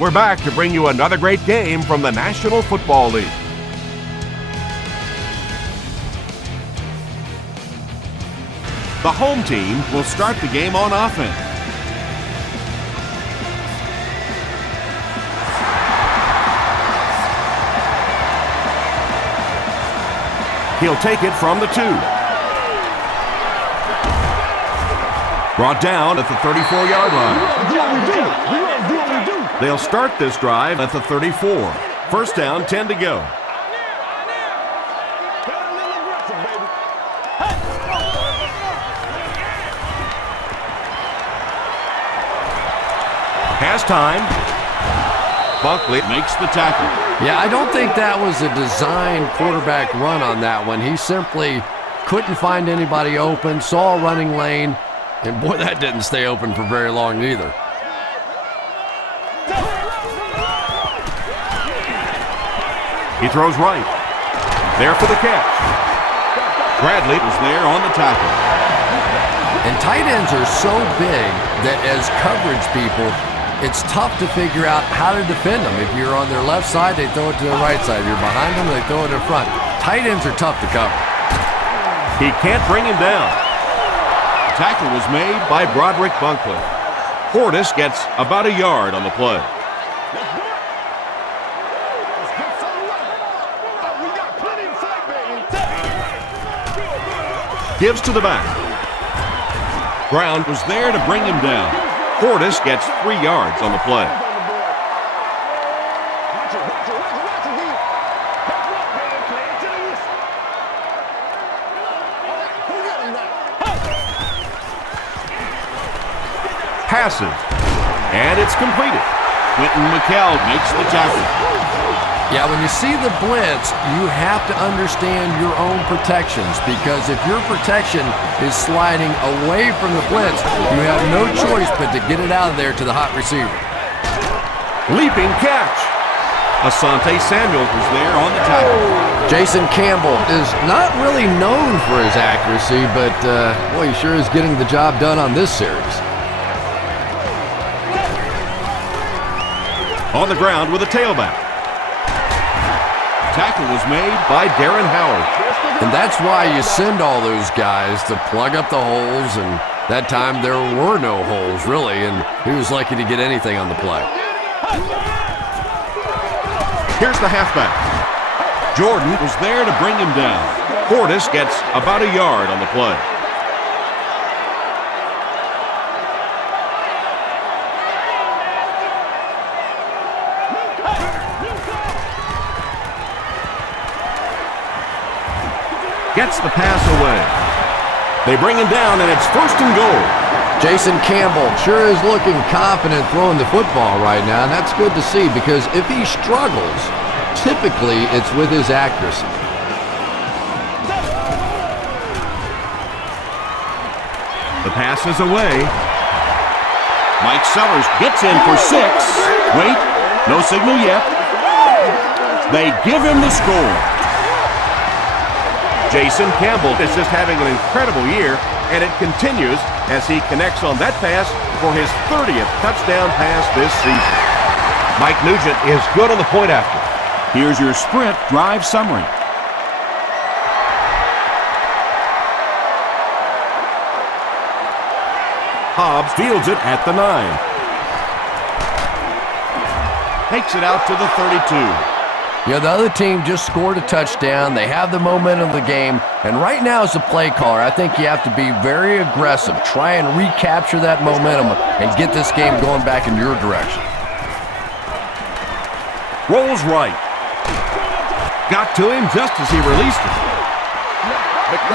We're back to bring you another great game from the National Football League. The home team will start the game on offense. He'll take it from the 2. Brought down at the 34-yard line. They'll start this drive at the 34. First down, 10 to go. Has time. Bunkley makes the tackle. Yeah, I don't think that was a designed quarterback run on that one. He simply couldn't find anybody open, saw a running lane, and boy, that didn't stay open for very long either. He throws right. There for the catch. Bradley was there on the tackle. And tight ends are so big that as coverage people, it's tough to figure out how to defend them. If you're on their left side, they throw it to the right side. If you're behind them, they throw it in front. Tight ends are tough to cover. He can't bring him down. The tackle was made by Broderick Bunkley. Portis gets about a yard on the play. Gives to the back. Brown was there to bring him down. Portis gets 3 yards on the play. Passes, and it's completed. Quentin McCall makes the tackle. Yeah, when you see the blitz, you have to understand your own protections, because if your protection is sliding away from the blitz, you have no choice but to get it out of there to the hot receiver. Leaping catch. Asante Samuel was there on the tackle. Jason Campbell is not really known for his accuracy, but boy, he sure is getting the job done on this series. On the ground with a tailback. Tackle was made by Darren Howard. And that's why you send all those guys to plug up the holes, and that time there were no holes, really, and he was lucky to get anything on the play. Here's the halfback. Jordan was there to bring him down. Portis gets about a yard on the play. Gets the pass away. They bring him down, and it's 1st and goal. Jason Campbell sure is looking confident throwing the football right now, and that's good to see, because if he struggles, typically it's with his accuracy. The pass is away. Mike Sellers gets in for 6. Wait, no signal yet. They give him the score. Jason Campbell is just having an incredible year, and it continues as he connects on that pass for his 30th touchdown pass this season. Mike Nugent is good on the point after. Here's your sprint drive summary. Hobbs fields it at the 9. Takes it out to the 32. Yeah, the other team just scored a touchdown. They have the momentum of the game. And right now, as a play caller, I think you have to be very aggressive. Try and recapture that momentum and get this game going back in your direction. Rolls right. Got to him just as he released it.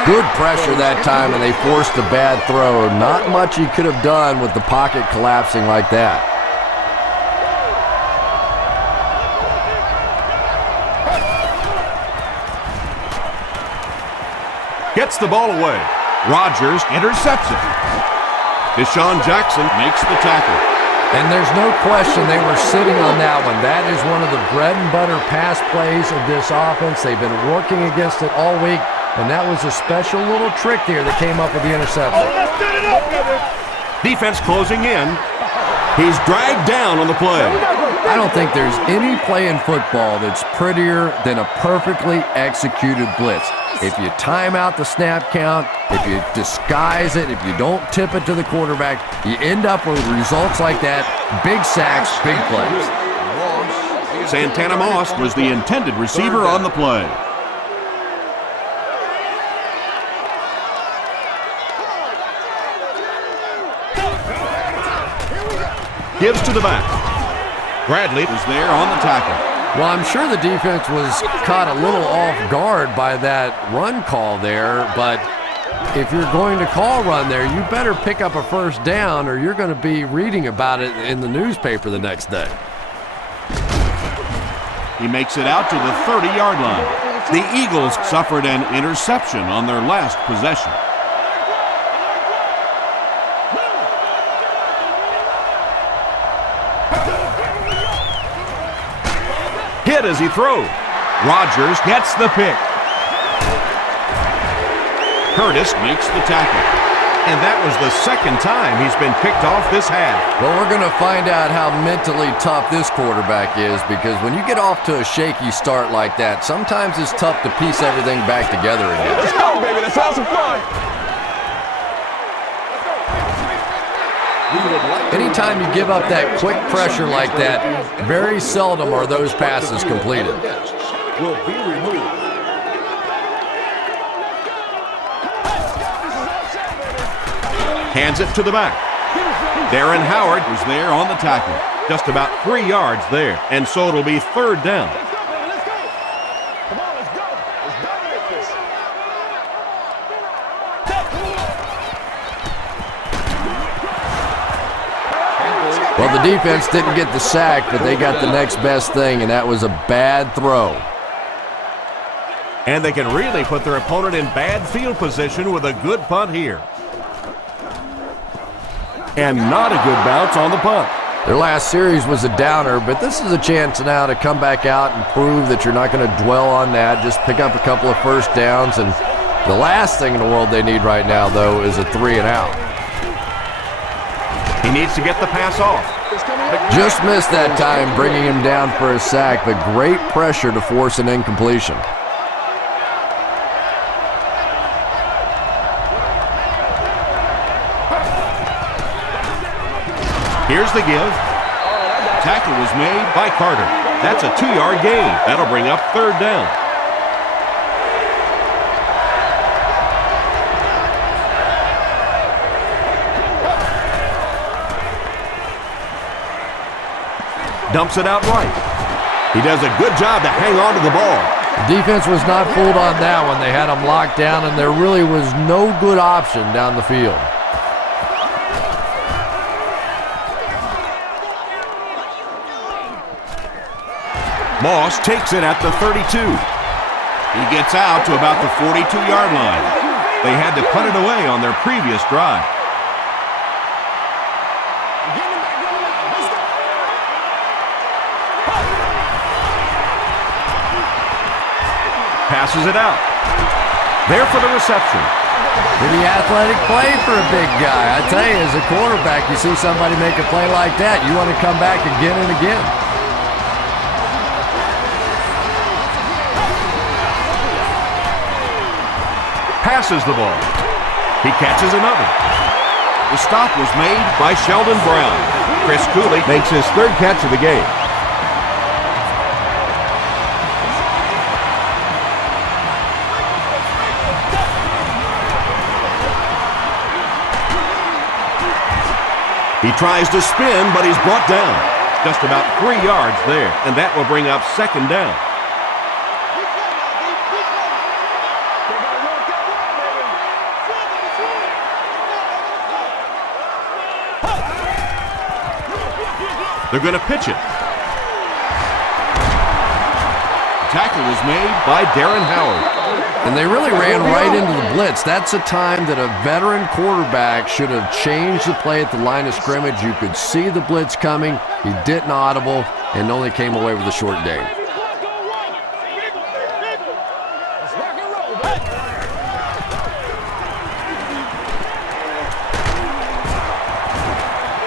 Good pressure that time, and they forced a bad throw. Not much he could have done with the pocket collapsing like that. Gets the ball away. Rodgers intercepts it. Deshaun Jackson makes the tackle. And there's no question they were sitting on that one. That is one of the bread and butter pass plays of this offense. They've been working against it all week, and that was a special little trick there that came up with the interception. Defense closing in. He's dragged down on the play. I don't think there's any play in football that's prettier than a perfectly executed blitz. If you time out the snap count, if you disguise it, if you don't tip it to the quarterback, you end up with results like that. Big sacks, big plays. Santana Moss was the intended receiver on the play. Gives to the back. Bradley is there on the tackle. Well, I'm sure the defense was caught a little off guard by that run call there, but if you're going to call run there, you better pick up a first down or you're going to be reading about it in the newspaper the next day. He makes it out to the 30-yard line. The Eagles suffered an interception on their last possession. Hit as he throws. Rodgers gets the pick. Curtis makes the tackle. And that was the second time he's been picked off this half. Well, we're going to find out how mentally tough this quarterback is, because when you get off to a shaky start like that, sometimes it's tough to piece everything back together again. Let's go, baby. Let's have some fun. Anytime you give up that quick pressure like that, very seldom are those passes completed. Will be removed. Hands it to the back. Darren Howard is there on the tackle. Just about 3 yards there, and so it'll be third down. Well, the defense didn't get the sack, but they got the next best thing, and that was a bad throw. And they can really put their opponent in bad field position with a good punt here. And not a good bounce on the punt. Their last series was a downer, but this is a chance now to come back out and prove that you're not going to dwell on that. Just pick up a couple of first downs, and the last thing in the world they need right now, though, is a 3 and out. He needs to get the pass off. Just missed that time, bringing him down for a sack, but great pressure to force an incompletion. Here's the give. Tackle was made by Carter. That's a 2-yard gain. That'll bring up third down. Dumps it out right. He does a good job to hang on to the ball. The defense was not fooled on that one. They had him locked down, and there really was no good option down the field. Moss takes it at the 32. He gets out to about the 42-yard line. They had to put it away on their previous drive. Passes it out. There for the reception. Pretty athletic play for a big guy. I tell you, as a quarterback, you see somebody make a play like that, you want to come back again and again. Passes the ball. He catches another. The stop was made by Sheldon Brown. Chris Cooley makes his third catch of the game. He tries to spin, but he's brought down. Just about 3 yards there, and that will bring up second down. They're going to pitch it. Tackle was made by Darren Howard. And they really ran right into the blitz. That's a time that a veteran quarterback should have changed the play at the line of scrimmage. You could see the blitz coming. He didn't audible and only came away with a short gain.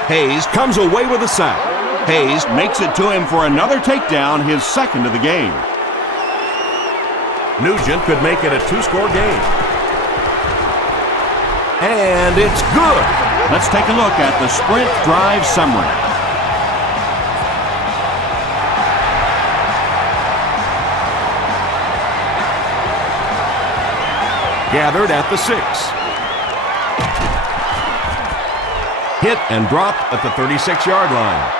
Hayes comes away with a sack. Hayes makes it to him for another takedown, his second of the game. Nugent could make it a two-score game. And it's good. Let's take a look at the sprint drive summary. Gathered at the 6. Hit and dropped at the 36-yard line.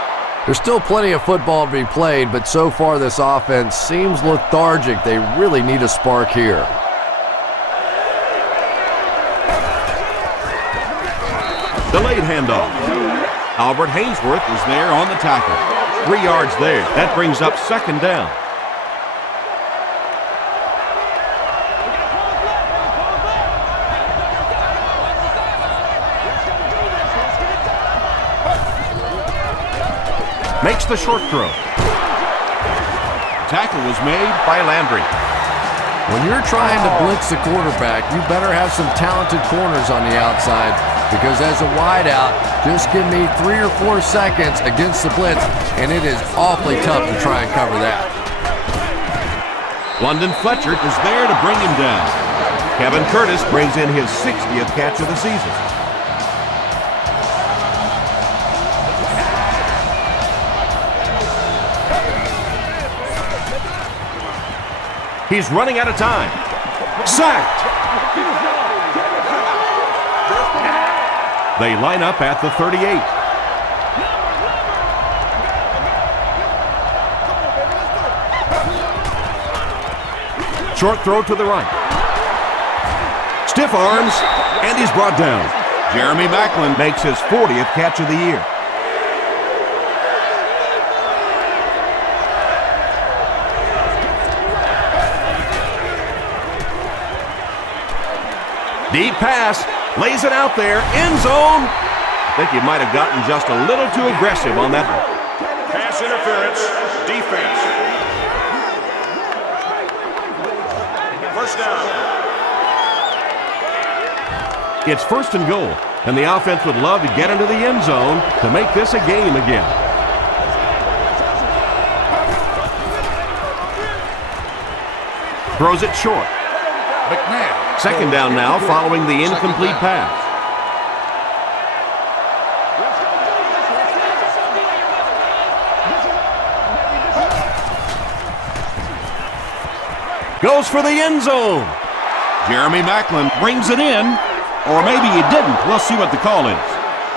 There's still plenty of football to be played, but so far this offense seems lethargic. They really need a spark here. Delayed handoff. Albert Hainsworth is there on the tackle. 3 yards there. That brings up second down. Makes the short throw. Tackle was made by Landry. When you're trying to blitz the quarterback, you better have some talented corners on the outside, because as a wideout, just give me 3 or 4 seconds against the blitz, and it is awfully tough to try and cover that. London Fletcher is there to bring him down. Kevin Curtis brings in his 60th catch of the season. He's running out of time. Sacked. They line up at the 38. Short throw to the right. Stiff arms, and he's brought down. Jeremy Maclin makes his 40th catch of the year. Deep pass, lays it out there, end zone. I think he might have gotten just a little too aggressive on that one. Pass interference, defense. First down. It's first and goal, and the offense would love to get into the end zone to make this a game again. Throws it short. McMahon. Second down now following the incomplete pass. Goes for the end zone. Jeremy Maclin brings it in, or maybe he didn't. We'll see what the call is.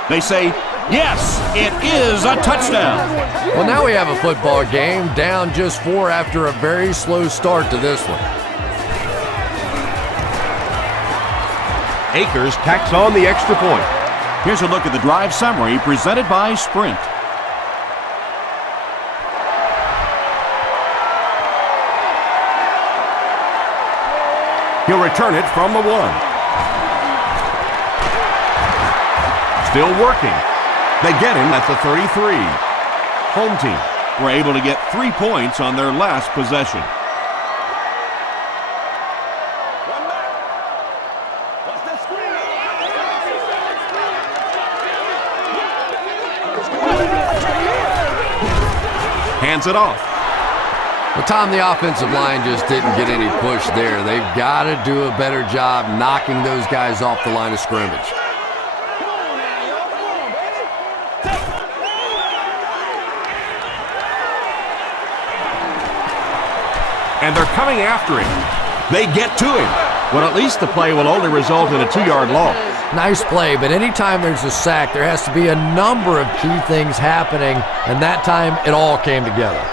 They say, yes, it is a touchdown. Well, now we have a football game, down just 4 after a very slow start to this one. Akers tacks on the extra point. Here's a look at the drive summary presented by Sprint. He'll return it from the 1. Still working. They get him at the 33. Home team were able to get 3 points on their last possession. Hands it off. Well, Tom, the offensive line just didn't get any push there. They've got to do a better job knocking those guys off the line of scrimmage. And they're coming after him. They get to him. Well, at least the play will only result in a 2-yard loss. Nice play, but anytime there's a sack, there has to be a number of key things happening, and that time it all came together.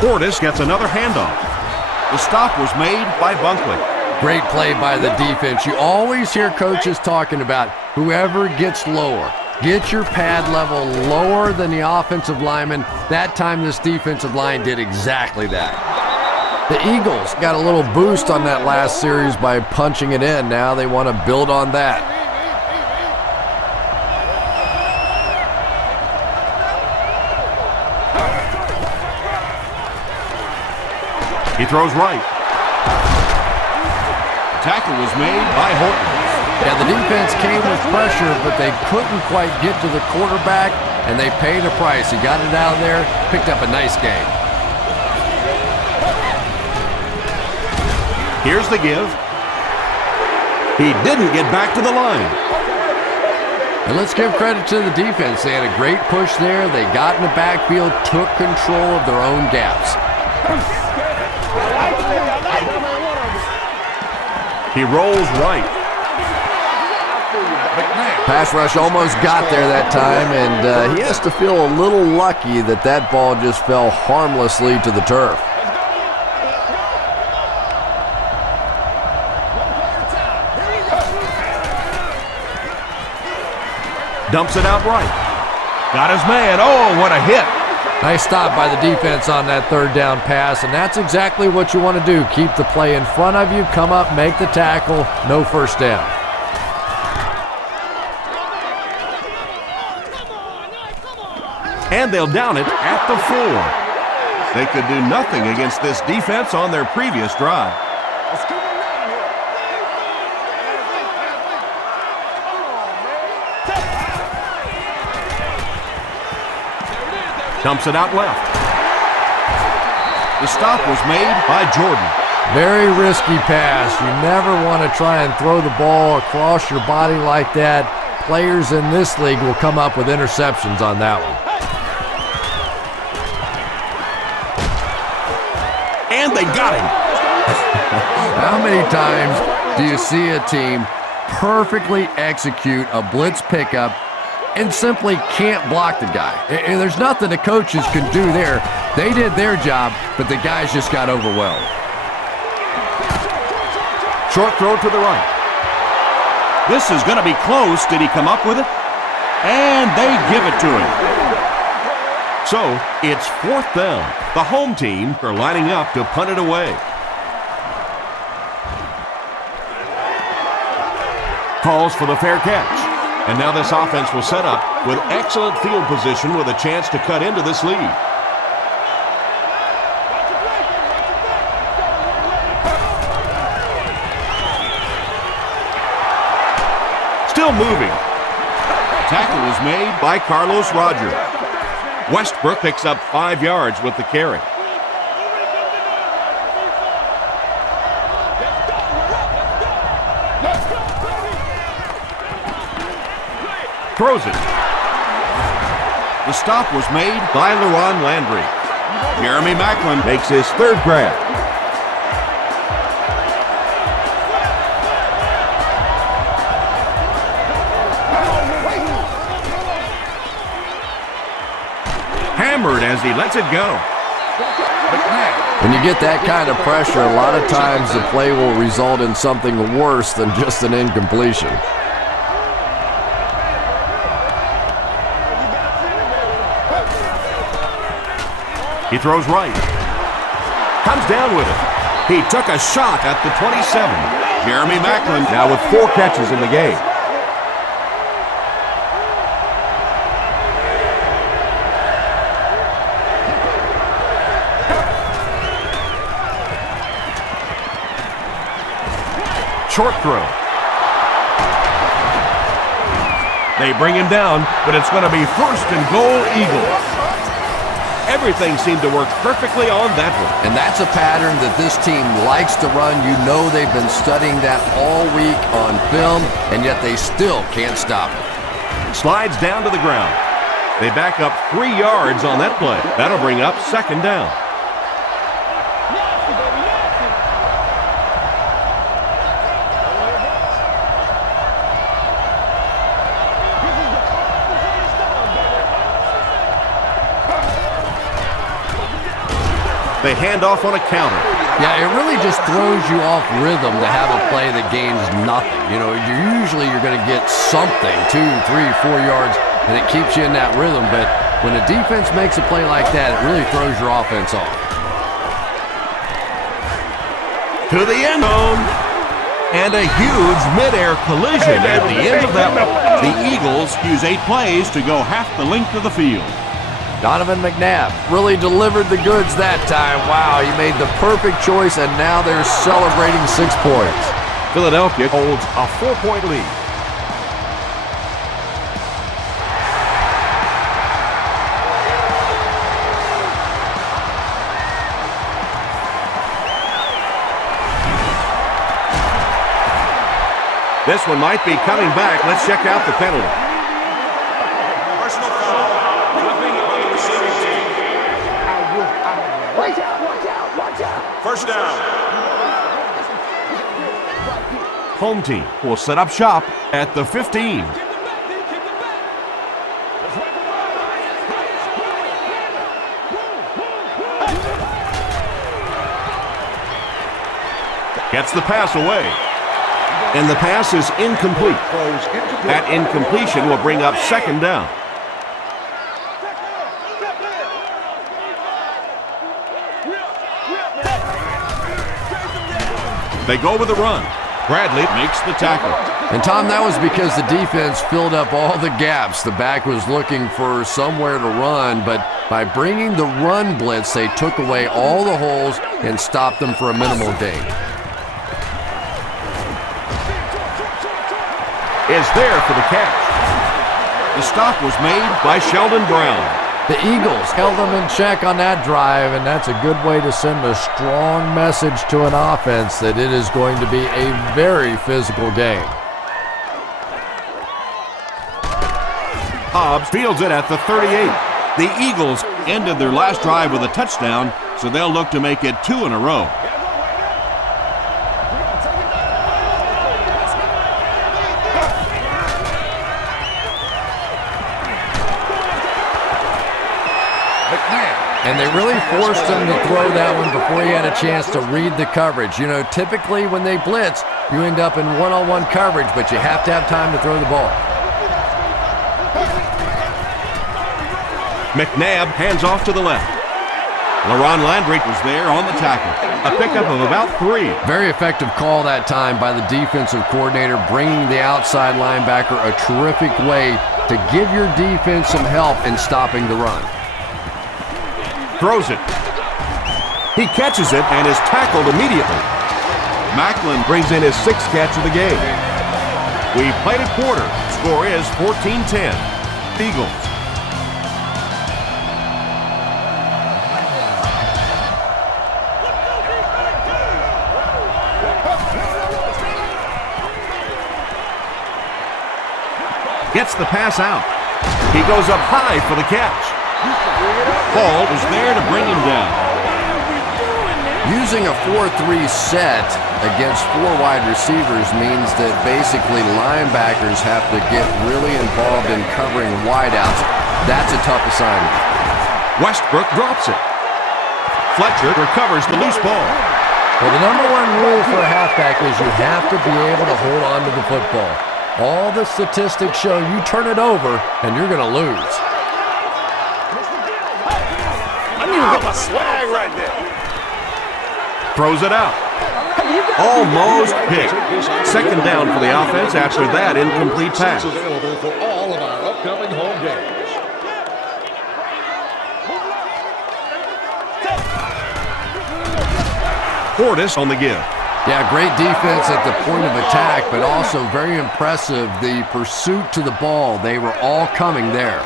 Portis gets another handoff. The stop was made by Bunkley. Great play by the defense. You always hear coaches talking about whoever gets lower. Get your pad level lower than the offensive lineman. That time this defensive line did exactly that. The Eagles got a little boost on that last series by punching it in. Now they want to build on that. He throws right. Tackle was made by Horton. Yeah, the defense came with pressure, but they couldn't quite get to the quarterback, and they paid a price. He got it out of there, picked up a nice game. Here's the give. He didn't get back to the line. And let's give credit to the defense. They had a great push there. They got in the backfield, took control of their own gaps. He rolls right. Pass rush almost got there that time, and he has to feel a little lucky that that ball just fell harmlessly to the turf. Dumps it out right. Got his man. Oh, what a hit. Nice stop by the defense on that third down pass, and that's exactly what you want to do. Keep the play in front of you, come up, make the tackle, no first down. And they'll down it at the 4. They could do nothing against this defense on their previous drive. Dumps it out left. The stop was made by Jordan. Very risky pass. You never want to try and throw the ball across your body like that. Players in this league will come up with interceptions on that one. And they got him. How many times do you see a team perfectly execute a blitz pickup and simply can't block the guy? And there's nothing the coaches can do there. They did their job, but the guys just got overwhelmed. Short throw to the right. This is going to be close. Did he come up with it? And they give it to him. So, it's 4th down. The home team are lining up to punt it away. Calls for the fair catch. And now this offense will set up with excellent field position with a chance to cut into this lead. Still moving. Tackle was made by Carlos Roger. Westbrook picks up 5 yards with the carry. Throws it. The stop was made by LaRon Landry. Jeremy Maclin makes his 3rd grab. Hammered as he lets it go. When you get that kind of pressure, a lot of times the play will result in something worse than just an incompletion. He throws right. Comes down with it. He took a shot at the 27. Jeremy Maclin now with 4 catches in the game. Short throw. They bring him down, but it's going to be 1st and goal, Eagles. Everything seemed to work perfectly on that one. And that's a pattern that this team likes to run. You know they've been studying that all week on film, and yet they still can't stop it. Slides down to the ground. They back up 3 yards on that play. That'll bring up 2nd down. They hand off on a counter. Yeah, it really just throws you off rhythm to have a play that gains nothing. You know, you're going to get something, 2, 3, 4 yards, and it keeps you in that rhythm. But when a defense makes a play like that, it really throws your offense off. To the end zone. And a huge midair collision at the end of that one. The Eagles use 8 plays to go half the length of the field. Donovan McNabb really delivered the goods that time. Wow, he made the perfect choice, and now they're celebrating 6 points. Philadelphia holds a 4-point lead. This one might be coming back. Let's check out the penalty. Personal foul. Flipping by the receiving team. Watch out, watch out. First down. Home team will set up shop at the 15. Gets the pass away. And the pass is incomplete. That incompletion will bring up second down. They go with the run. Bradley makes the tackle. And Tom, that was because the defense filled up all the gaps. The back was looking for somewhere to run, but by bringing the run blitz, they took away all the holes and stopped them for a minimal gain. Is there for the catch. The stop was made by Sheldon Brown. The Eagles held them in check on that drive, and that's a good way to send a strong message to an offense that it is going to be a very physical game. Hobbs fields it at the 38. The Eagles ended their last drive with a touchdown, so they'll look to make it 2 in a row. And they really forced him to throw that one before he had a chance to read the coverage. You know, typically when they blitz, you end up in one-on-one coverage, but you have to have time to throw the ball. McNabb hands off to the left. LaRon Landry was there on the tackle. A pickup of about 3. Very effective call that time by the defensive coordinator, bringing the outside linebacker a terrific way to give your defense some help in stopping the run. Throws it. He catches it and is tackled immediately. Macklin brings in his 6th catch of the game. We played a quarter. Score is 14-10. Eagles. Gets the pass out. He goes up high for the catch. Paul is there to bring him down. Using a 4-3 set against 4 wide receivers means that basically linebackers have to get really involved in covering wideouts. That's a tough assignment. Westbrook drops it. Fletcher recovers the loose ball. Well, the number one rule for a halfback is you have to be able to hold on to the football. All the statistics show you turn it over and you're going to lose. I need to get my swag right there. Throws it out. Almost picked. Second down for the offense after that incomplete pass. Available for all of our upcoming home games. Portis on the give. Yeah, great defense at the point of attack, but also very impressive the pursuit to the ball. They were all coming there.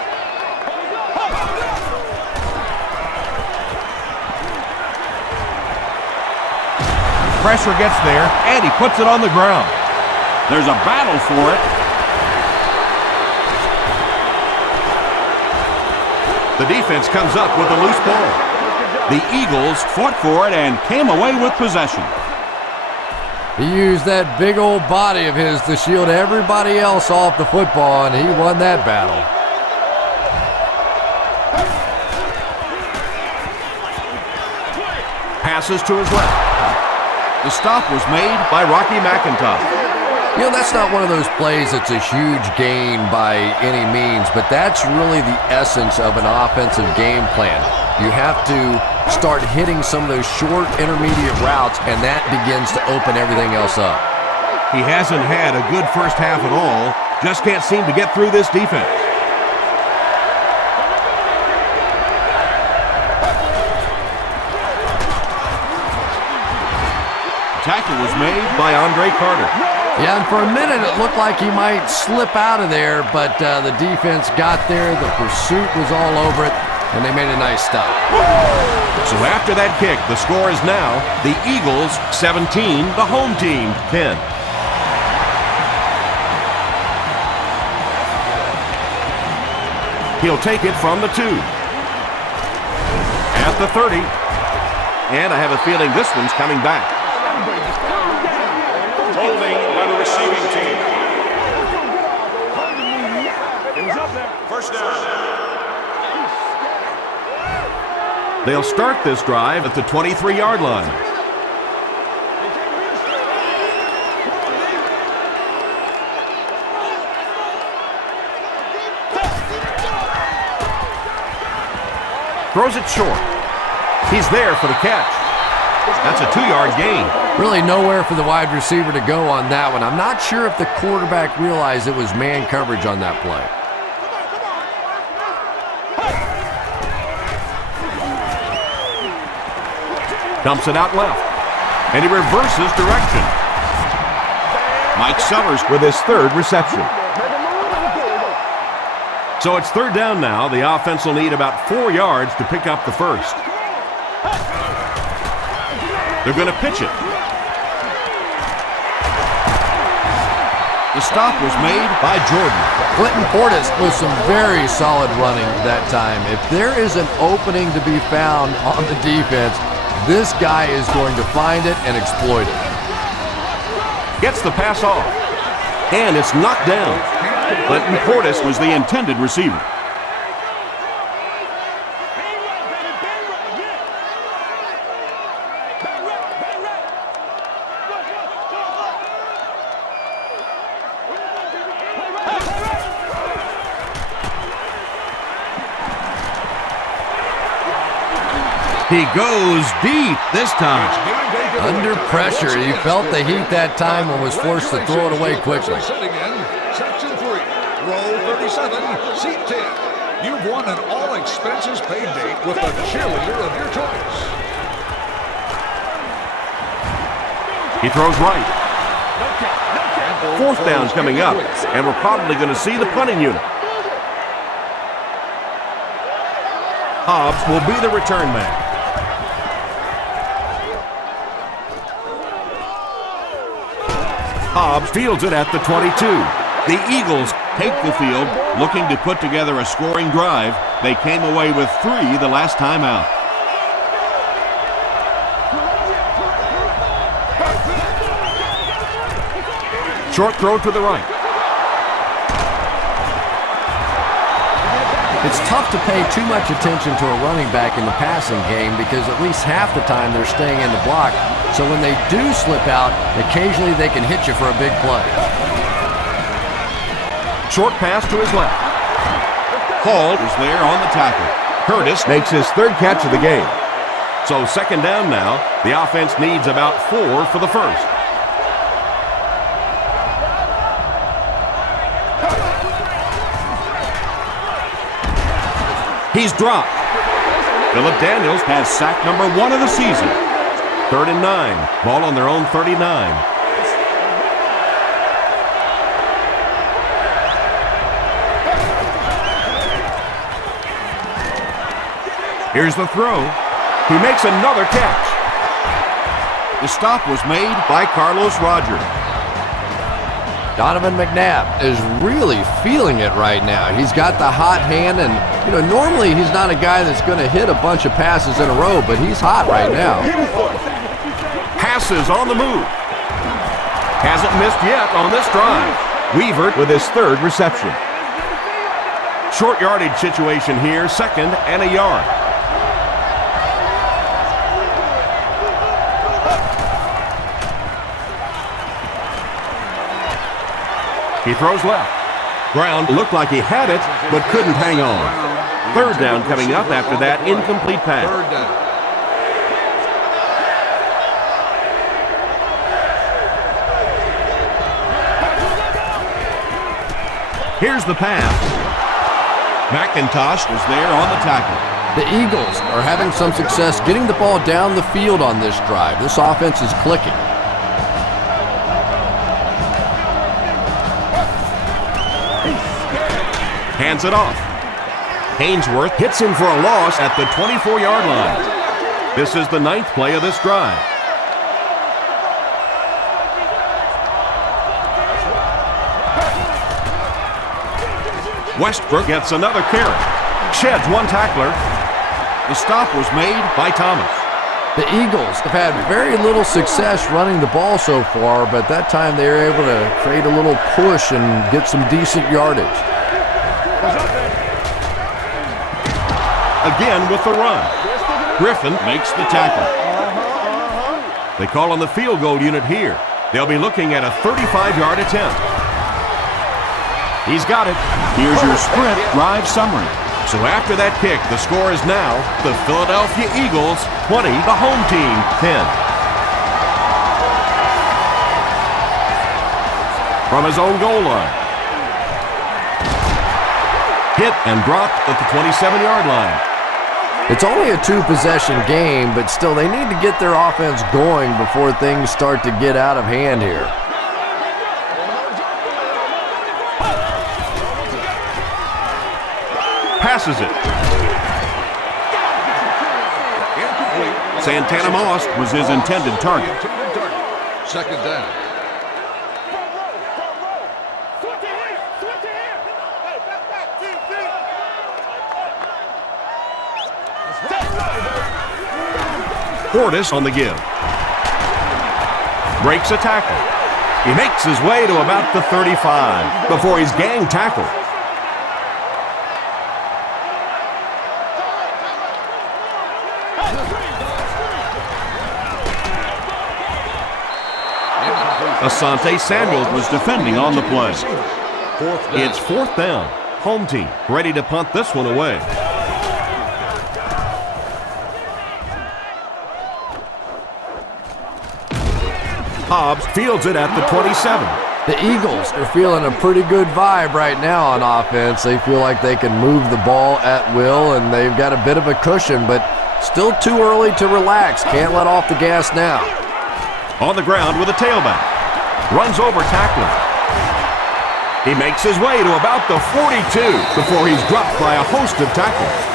Pressure gets there, and he puts it on the ground. There's a battle for it. The defense comes up with a loose ball. The Eagles fought for it and came away with possession. He used that big old body of his to shield everybody else off the football, and he won that battle. Passes to his left. The stop was made by Rocky McIntosh. You know, that's not one of those plays that's a huge gain by any means, but that's really the essence of an offensive game plan. You have to start hitting some of those short intermediate routes, and that begins to open everything else up. He hasn't had a good first half at all. Just can't seem to get through this defense. tackle was made by Andre Carter. Yeah, and for a minute it looked like he might slip out of there, but the defense got there, the pursuit was all over it, and they made a nice stop. So after that kick, the score is now the Eagles 17, the home team 10. He'll take it from the 2. At the 30. And I have a feeling this one's coming back. Holding by the receiving team. First down. They'll start this drive at the 23-yard line. Throws it short. He's there for the catch. That's a 2-yard gain. Really nowhere for the wide receiver to go on that one. I'm not sure if the quarterback realized it was man coverage on that play. Dumps it out left. And he reverses direction. Mike Sellers with his 3rd reception. So it's 3rd down now. The offense will need about 4 yards to pick up the first. They're going to pitch it. The stop was made by Jordan. Clinton Portis with some very solid running that time. If there is an opening to be found on the defense, this guy is going to find it and exploit it. Gets the pass off. And it's knocked down. Clinton Portis was the intended receiver. He goes deep this time. Under pressure, he felt the heat that time and was forced to throw it away quickly. Section 3, row 37, seat 10. You've won an all-expenses-paid date with the cheerleader of your choice. He throws right. 4th down's coming up, and we're probably going to see the punting unit. Hobbs will be the return man. Hobbs fields it at the 22. The Eagles take the field, looking to put together a scoring drive. They came away with 3 the last time out. Short throw to the right. It's tough to pay too much attention to a running back in the passing game because at least half the time they're staying in the block. So when they do slip out, occasionally they can hit you for a big play. Short pass to his left. Hall is there on the tackle. Curtis makes his 3rd catch of the game. So 2nd down now. The offense needs about 4 for the first. He's dropped. Phillip Daniels has sack number 1 of the season. 3rd and 9. Ball on their own 39. Here's the throw. He makes another catch. The stop was made by Carlos Rogers. Donovan McNabb is really feeling it right now. He's got the hot hand, and normally he's not a guy that's going to hit a bunch of passes in a row, but he's hot right now. Passes on the move. Hasn't missed yet on this drive. Weaver with his 3rd reception. Short yardage situation here, 2nd and a yard. He throws left. Brown looked like he had it, but couldn't hang on. 3rd down coming up after that incomplete pass. 3rd down. Here's the pass. McIntosh was there on the tackle. The Eagles are having some success getting the ball down the field on this drive. This offense is clicking. Hands it off. Haynesworth hits him for a loss at the 24-yard line. This is the 9th play of this drive. Westbrook gets another carry. Sheds one tackler. The stop was made by Thomas. The Eagles have had very little success running the ball so far, but that time they were able to create a little push and get some decent yardage. Again with the run. Griffin makes the tackle. They call on the field goal unit here. They'll be looking at a 35-yard attempt. He's got it. Here's your sprint drive summary. So after that kick, the score is now the Philadelphia Eagles 20, the home team 10. From his own goal line. Hit and dropped at the 27-yard line. It's only a 2-possession game, but still they need to get their offense going before things start to get out of hand here. Passes it. Santana Moss was his intended target. Second down. Portis on the give. Breaks a tackle. He makes his way to about the 35 before he's gang tackled. Asante Samuel was defending on the play. It's 4th down. Home team ready to punt this one away. Hobbs fields it at the 27. The Eagles are feeling a pretty good vibe right now on offense. They feel like they can move the ball at will, and they've got a bit of a cushion, but still too early to relax. Can't let off the gas now. On the ground with a tailback. Runs over tackling. He makes his way to about the 42 before he's dropped by a host of tackles.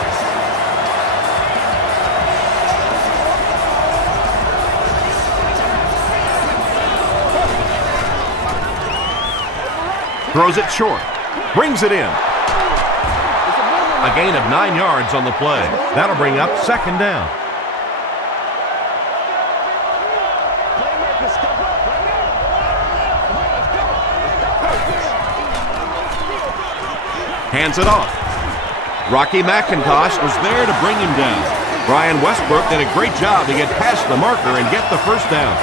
Throws it short. Brings it in. A gain of 9 yards on the play. That'll bring up 2nd down. Hands it off. Rocky McIntosh was there to bring him down. Brian Westbrook did a great job to get past the marker and get the first down.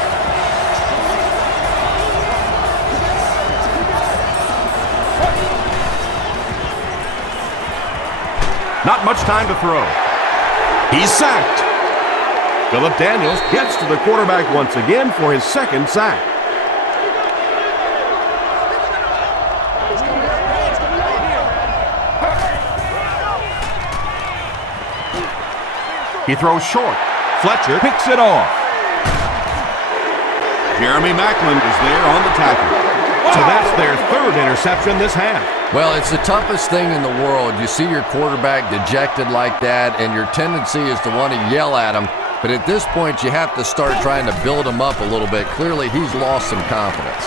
Not much time to throw. He's sacked. Philip Daniels gets to the quarterback once again for his 2nd sack. He throws short. Fletcher picks it off. Jeremy Maclin is there on the tackle. So that's their 3rd interception this half. Well, it's the toughest thing in the world. You see your quarterback dejected like that, and your tendency is to want to yell at him. But at this point, you have to start trying to build him up a little bit. Clearly, he's lost some confidence.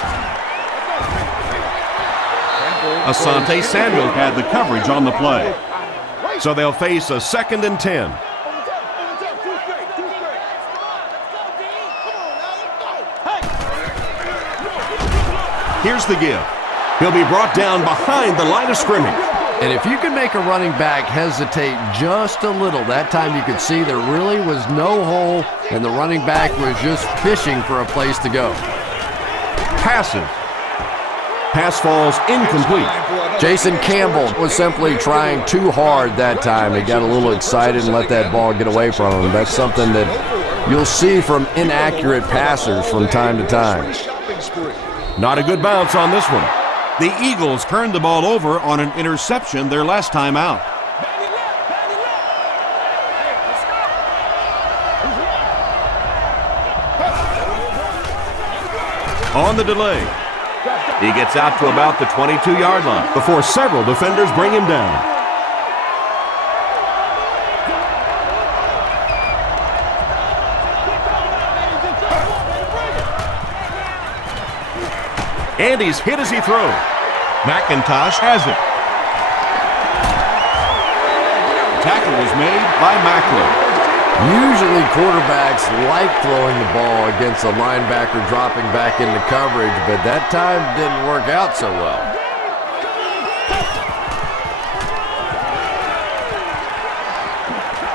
Asante Samuel had the coverage on the play. So they'll face a 2nd and 10. Here's the give. He'll be brought down behind the line of scrimmage. And if you can make a running back hesitate just a little, that time you could see there really was no hole, and the running back was just fishing for a place to go. Passes. Pass falls incomplete. Jason Campbell was simply trying too hard that time. He got a little excited and let that ball get away from him. That's something that you'll see from inaccurate passers from time to time. Not a good bounce on this one. The Eagles turned the ball over on an interception their last time out. On the delay, He gets out to about the 22-yard line before several defenders bring him down. And he's hit as he throws. McIntosh has it. Tackle was made by Macklin. Usually quarterbacks like throwing the ball against a linebacker dropping back into coverage, but that time didn't work out so well.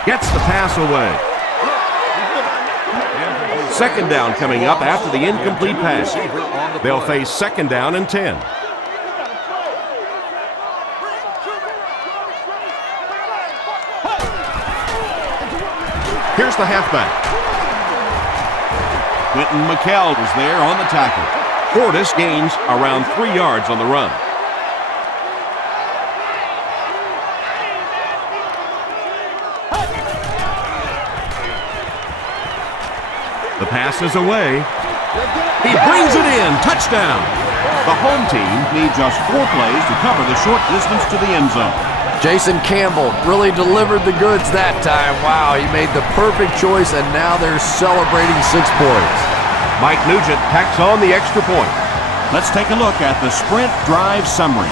Gets the pass away. Second down coming up after the incomplete pass. They'll face second down and 10. Here's the halfback. Quentin McKell was there on the tackle. Portis gains around 3 yards on the run. The pass is away. He brings it in. Touchdown. The home team needs just 4 plays to cover the short distance to the end zone. Jason Campbell really delivered the goods that time. Wow, he made the perfect choice, and now they're celebrating 6 points. Mike Nugent tacks on the extra point. Let's take a look at the sprint drive summary.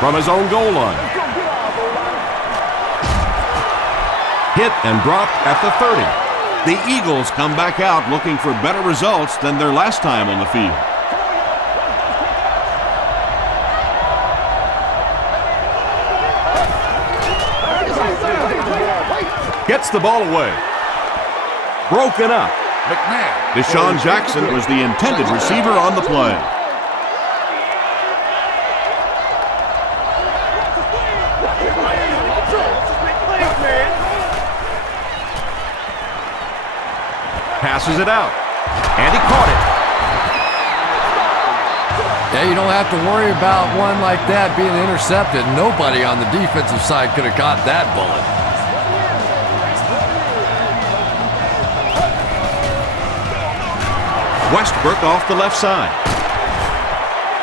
From his own goal line. Hit and dropped at the 30. The Eagles come back out looking for better results than their last time on the field. Gets the ball away. Broken up. Deshaun Jackson was the intended receiver on the play. Passes it out. And he caught it. Yeah, you don't have to worry about one like that being intercepted. Nobody on the defensive side could have caught that bullet. Westbrook off the left side.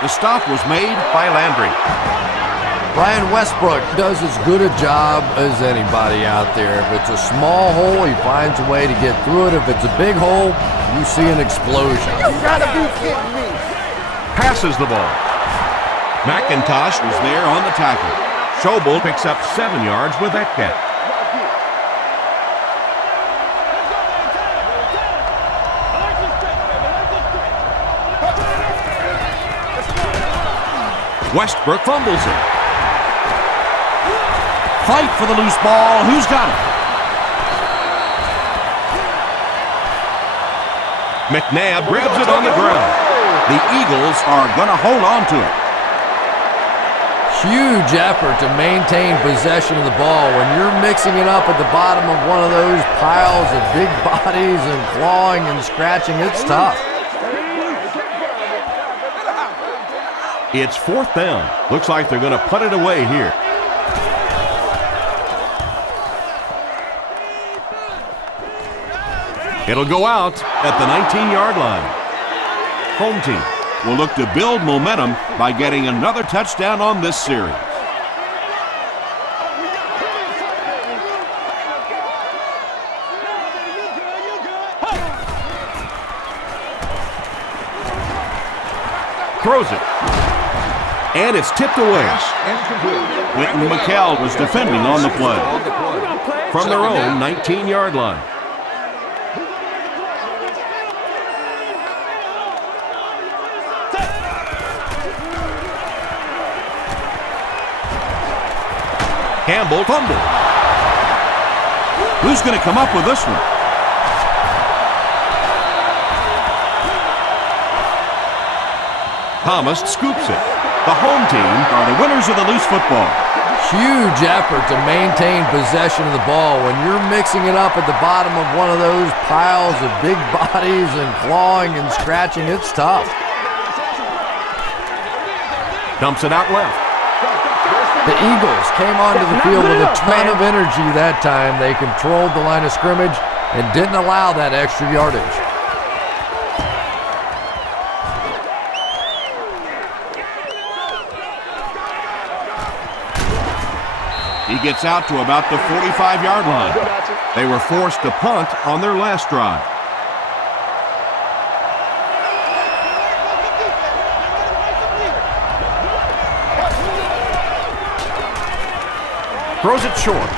The stop was made by Landry. Brian Westbrook does as good a job as anybody out there. If it's a small hole, he finds a way to get through it. If it's a big hole, you see an explosion. You gotta be kidding me. Passes the ball. McIntosh was there on the tackle. Schobel picks up 7 yards with that catch. Westbrook fumbles it. Fight for the loose ball. Who's got it? McNabb grabs it on the ground. The Eagles are going to hold on to it. Huge effort to maintain possession of the ball. When you're mixing it up at the bottom of one of those piles of big bodies and clawing and scratching, it's tough. It's 4th down. Looks like they're going to put it away here. It'll go out at the 19-yard line. Home team will look to build momentum by getting another touchdown on this series. Throws it. And it's tipped away. Quentin McKell was defending on the play. From their own 19-yard line. Campbell fumbled. Who's going to come up with this one? Thomas scoops it. The home team are the winners of the loose football. Huge effort to maintain possession of the ball. When you're mixing it up at the bottom of one of those piles of big bodies and clawing and scratching, it's tough. Dumps it out left. The Eagles came onto the field with a ton of energy that time. They controlled the line of scrimmage, and didn't allow that extra yardage. He gets out to about the 45-yard line. They were forced to punt on their last drive. Throws it short.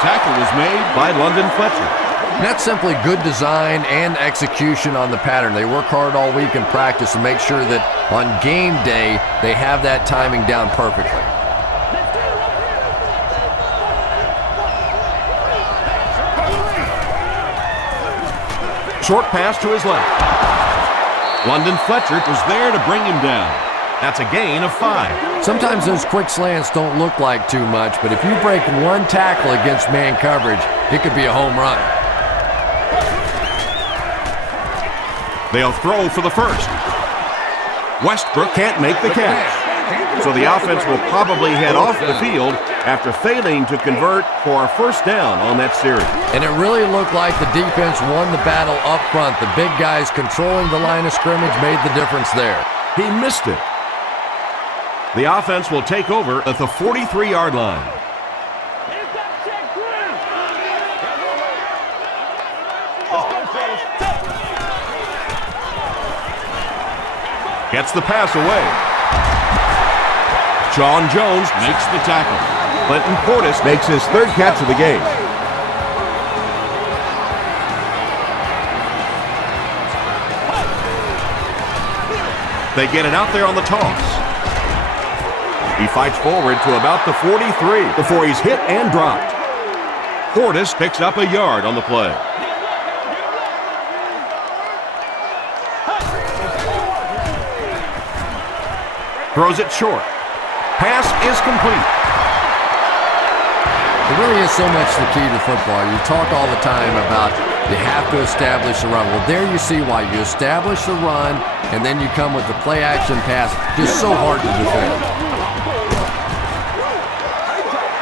Tackle was made by London Fletcher. And that's simply good design and execution on the pattern. They work hard all week in practice to make sure that on game day they have that timing down perfectly. Short pass to his left. London Fletcher was there to bring him down. That's a gain of 5. Sometimes those quick slants don't look like too much, but if you break one tackle against man coverage, it could be a home run. They'll throw for the first. Westbrook can't make the catch. So the offense will probably head off the field after failing to convert for a first down on that series. And it really looked like the defense won the battle up front. The big guys controlling the line of scrimmage made the difference there. He missed it. The offense will take over at the 43-yard line. Gets the pass away. John Jones makes the tackle. Clinton Portis makes his third catch of the game. They get it out there on the toss. He fights forward to about the 43 before he's hit and dropped. Portis picks up a yard on the play. Throws it short. Pass is complete. It really is so much the key to football. You talk all the time about you have to establish the run. Well, there you see why. You establish the run, and then you come with the play-action pass. Just so hard to defend.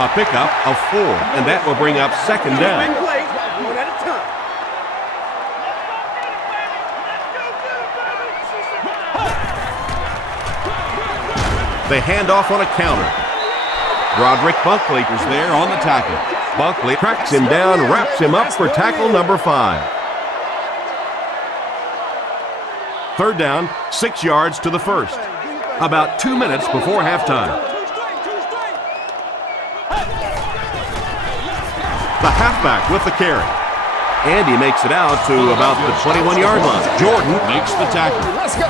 A pickup of 4, and that will bring up second down. They hand off on a counter. Broderick Bunkley is there on the tackle. Bunkley tracks him down, wraps him up for tackle number 5. Third down, 6 yards to the first. About 2 minutes before halftime. The halfback with the carry. And he makes it out to about the 21-yard line. Jordan makes the tackle. Let's go.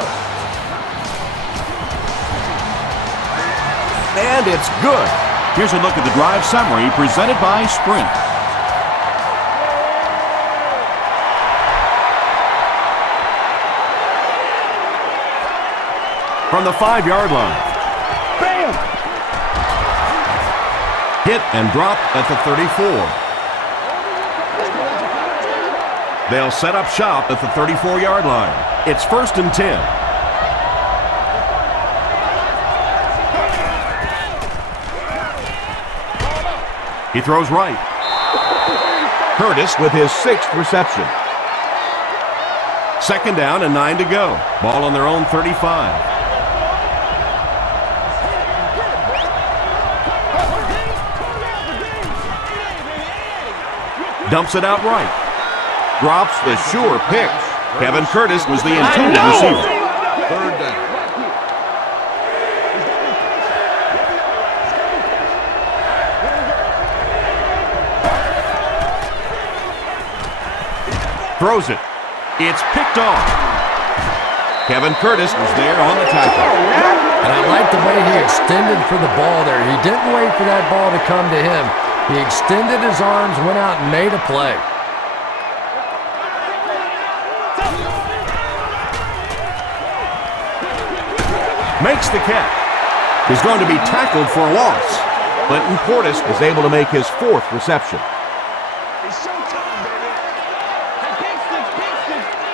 And it's good. Here's a look at the drive summary presented by Sprint. From the 5-yard line. Bam! Hit and drop at the 34. They'll set up shop at the 34-yard line. It's 1st and 10. He throws right. Curtis with his 6th reception. Second down and 9 to go. Ball on their own 35. Dumps it out right. Drops the sure pitch. Kevin Curtis was the intended receiver. Third down. Throws it. It's picked off. Kevin Curtis was there on the tackle. And I like the way he extended for the ball there. He didn't wait for that ball to come to him. He extended his arms, went out and made a play. Makes the catch. He's going to be tackled for a loss. Clinton Portis is able to make his 4th reception. It's showtime, baby. Hey, big sticks, big sticks.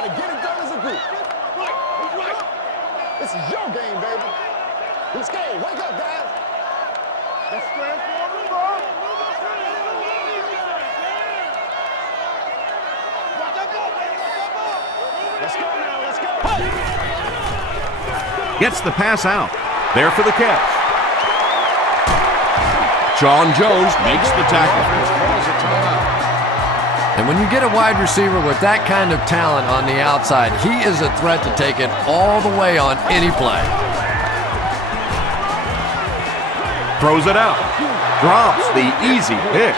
got to get it done as a group. This is your game, baby. Let's go. Wake up, guys. Let's transform the ball. Let's go now. Let's go. Gets the pass out. There for the catch. Sean Jones makes the tackle. And when you get a wide receiver with that kind of talent on the outside, he is a threat to take it all the way on any play. Throws it out. Drops the easy pick.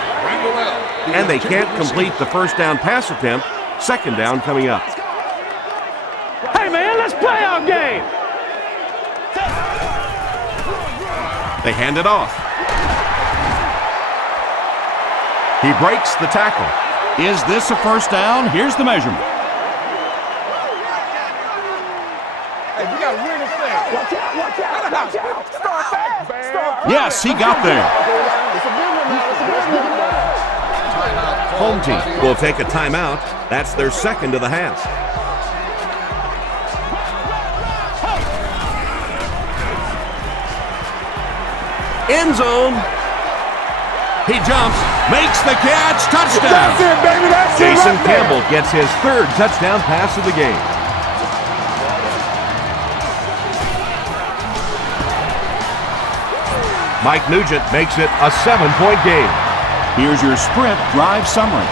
And they can't complete the first down pass attempt. Second down coming up. Hey, man, let's play our game. They hand it off. He breaks the tackle. Is this a first down? Here's the measurement. Hey, we got to win this thing. Watch out, watch out, watch out. Start back, man. Yes, he got there. It's a big one now. It's a big one now. Home team will take a timeout. That's their second of the half. End zone. He jumps, makes the catch, touchdown. That's it, baby. That's it. Jason Right there. Campbell gets his third touchdown pass of the game. Mike Nugent makes it a 7-point game. Here's your sprint drive summary.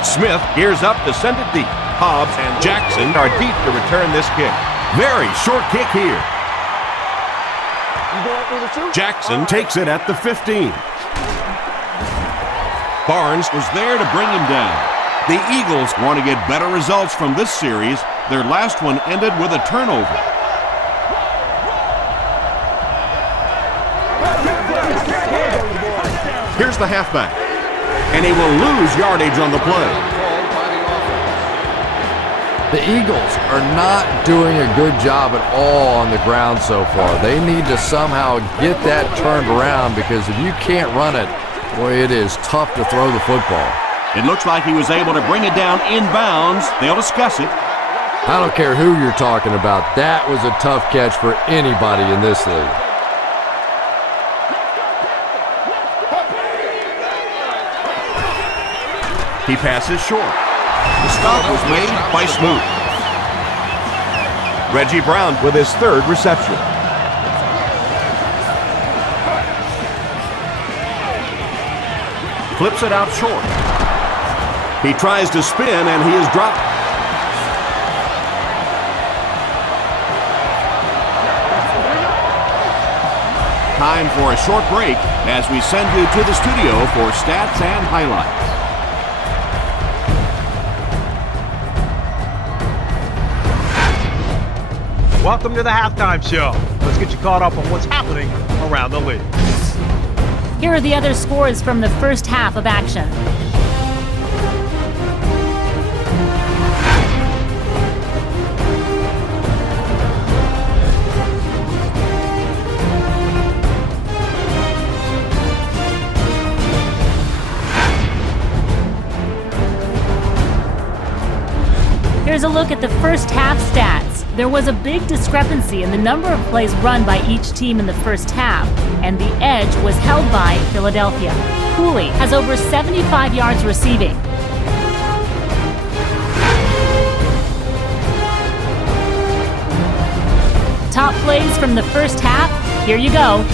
Smith gears up to send it deep. Hobbs and Jackson are deep to return this kick. Very short kick here. Jackson takes it at the 15. Barnes was there to bring him down. The Eagles want to get better results from this series. Their last one ended with a turnover. Here's the halfback, and he will lose yardage on the play. The Eagles are not doing a good job at all on the ground so far. They need to somehow get that turned around, because if you can't run it, boy, it is tough to throw the football. It looks like he was able to bring it down inbounds. They'll discuss it. I don't care who you're talking about. That was a tough catch for anybody in this league. He passes short. The stop was made by Smoot. Reggie Brown with his third reception. Flips it out short. He tries to spin, and he is dropped. Time for a short break as we send you to the studio for stats and highlights. Welcome to the halftime show. Let's get you caught up on what's happening around the league. Here are the other scores from the first half of action. Here's a look at the first half stats. There was a big discrepancy in the number of plays run by each team in the first half, and the edge was held by Philadelphia. Cooley has over 75 yards receiving. Top plays from the first half, here you go.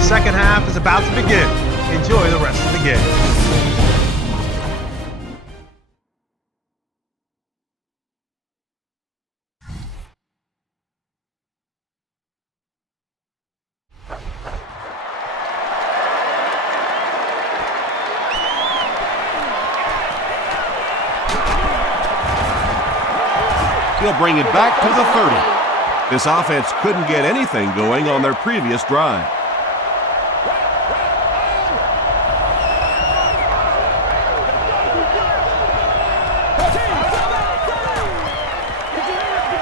Second half is about to begin. Enjoy the rest of the game. He'll bring it back to the 30. This offense couldn't get anything going on their previous drive.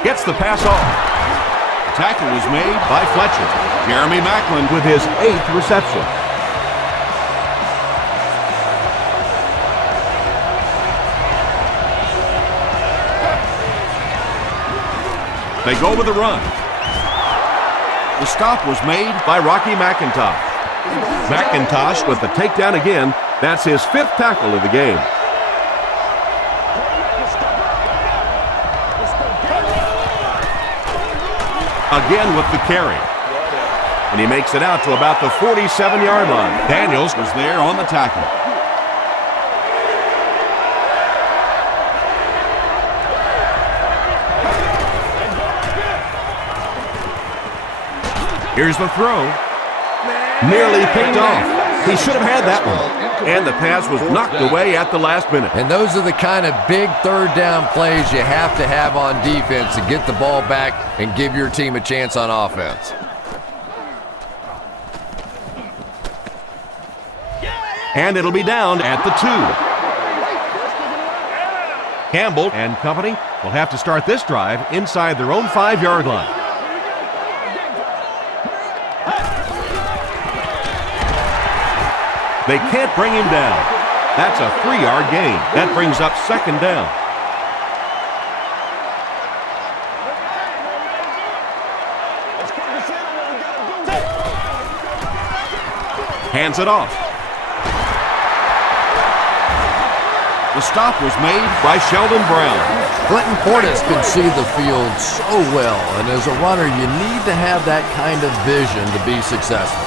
Gets the pass off. Tackle was made by Fletcher. Jeremy Maclin with his 8th reception. They go with the run. The stop was made by Rocky McIntosh. McIntosh with the takedown again. That's his 5th tackle of the game. Again with the carry. And he makes it out to about the 47-yard line. Daniels was there on the tackle. Here's the throw. Nearly picked off. He should have had that one. And the pass was knocked away at the last minute. And those are the kind of big third down plays you have to have on defense to get the ball back and give your team a chance on offense. And it'll be down at the 2. Campbell and company will have to start this drive inside their own 5-yard line. They can't bring him down. That's a 3-yard gain. That brings up 2nd down. Hands it off. The stop was made by Sheldon Brown. Clinton Portis can see the field so well, and as a runner, you need to have that kind of vision to be successful.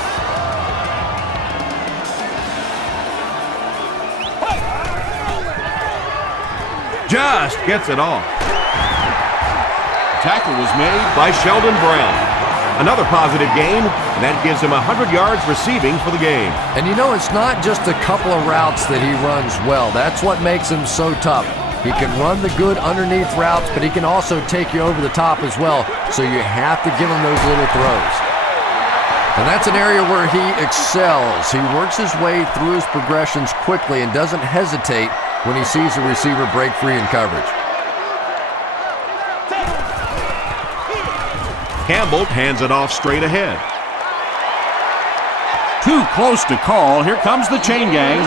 Just gets it off. Tackle was made by Sheldon Brown. Another positive gain, and that gives him 100 yards receiving for the game. And you know, it's not just a couple of routes that he runs well. That's what makes him so tough. He can run the good underneath routes, but he can also take you over the top as well, so you have to give him those little throws. And that's an area where he excels. He works his way through his progressions quickly and doesn't hesitate when he sees a receiver break free in coverage. Campbell hands it off straight ahead. Too close to call. Here comes the chain gang.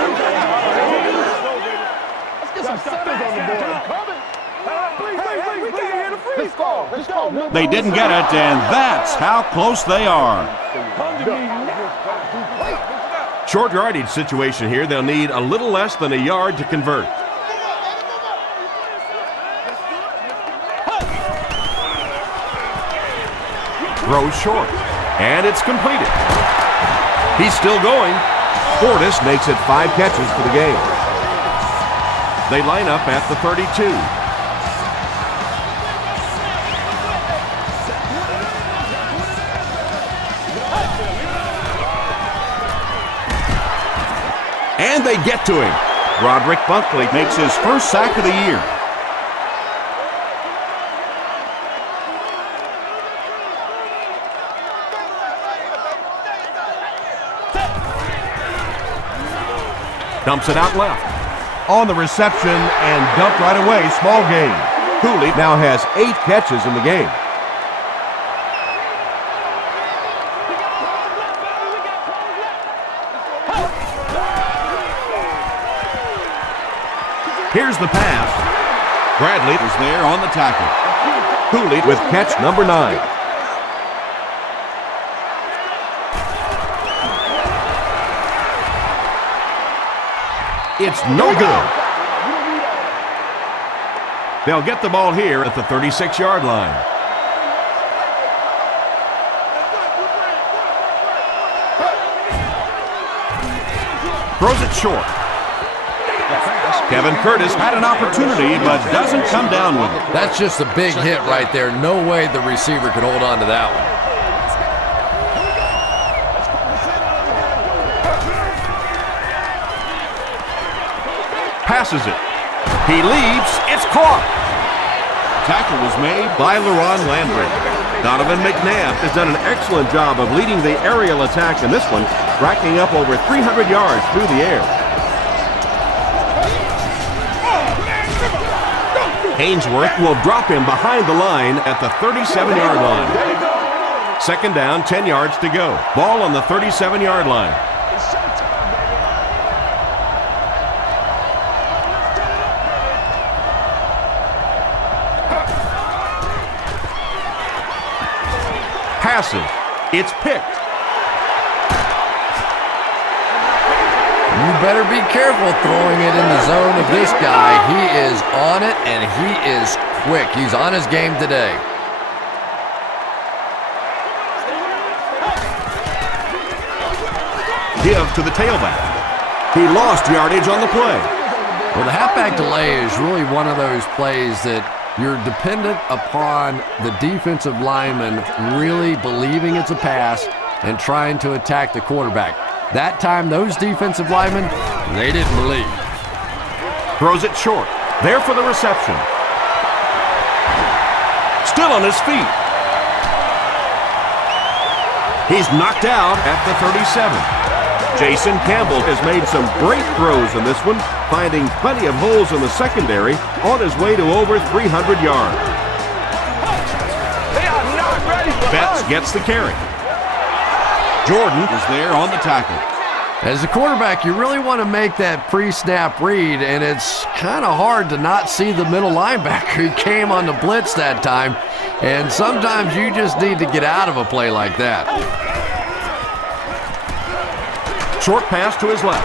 They didn't get it, and that's how close they are. Short yardage situation here. They'll need a little less than a yard to convert. Throws short, and it's completed. He's still going. Portis makes it 5 catches for the game. They line up at the 32. And they get to him. Roderick Bunkley makes his first sack of the year. Dumps it out left. On the reception and dumped right away. Small gain. Cooley now has 8 catches in the game. Here's the pass. Bradley is there on the tackle. Cooley with catch number 9. It's no good. They'll get the ball here at the 36-yard line. Throws it short. Kevin Curtis had an opportunity, but doesn't come down with it. That's just a big hit right there. No way the receiver could hold on to that one. Passes it. He leaps. It's caught. Tackle was made by LaRon Landry. Donovan McNabb has done an excellent job of leading the aerial attack in this one, racking up over 300 yards through the air. Ainsworth will drop him behind the line at the 37-yard line. Second down, 10 yards to go. Ball on the 37-yard line. Passes. It's picked. You better be careful throwing it in the zone of this guy. He is on it, and he is quick. He's on his game today. Give to the tailback. He lost yardage on the play. Well, the halfback delay is really one of those plays that you're dependent upon the defensive lineman really believing it's a pass and trying to attack the quarterback. That time, those defensive linemen, they didn't believe. Throws it short. There for the reception. Still on his feet. He's knocked out at the 37. Jason Campbell has made some great throws in this one, finding plenty of holes in the secondary on his way to over 300 yards. Betts gets the carry. Jordan is there on the tackle. As a quarterback, you really want to make that pre-snap read, and it's kind of hard to not see the middle linebacker. He came on the blitz that time, and sometimes you just need to get out of a play like that. Short pass to his left.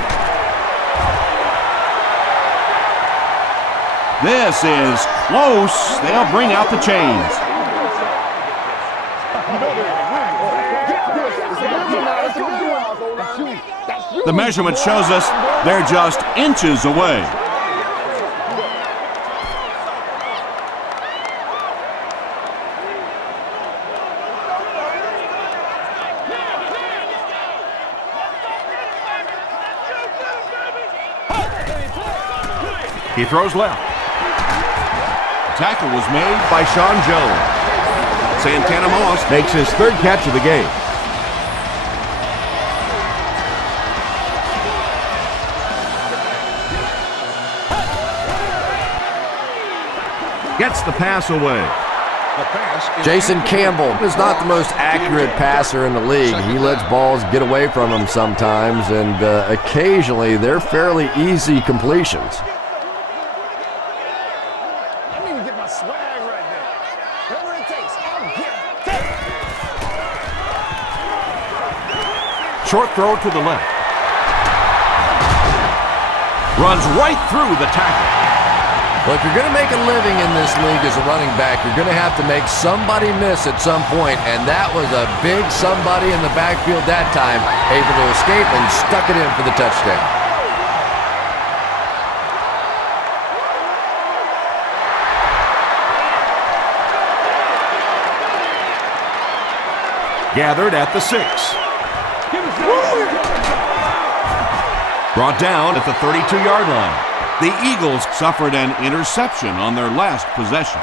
This is close. They'll bring out the chains. The measurement shows us they're just inches away. He throws left. The tackle was made by Sean Jones. Santana Moss makes his third catch of the game. Gets the pass away. Jason Campbell is not the most accurate passer in the league. He lets balls get away from him sometimes, and occasionally they're fairly easy completions. I need to get my swag right there. Whatever it takes, I'll get it. Short throw to the left. Runs right through the tackle. Well, if you're going to make a living in this league as a running back, you're going to have to make somebody miss at some point, and that was a big somebody in the backfield that time, able to escape and stuck it in for the touchdown. Gathered at the 6. Brought down at the 32-yard line. The Eagles suffered an interception on their last possession.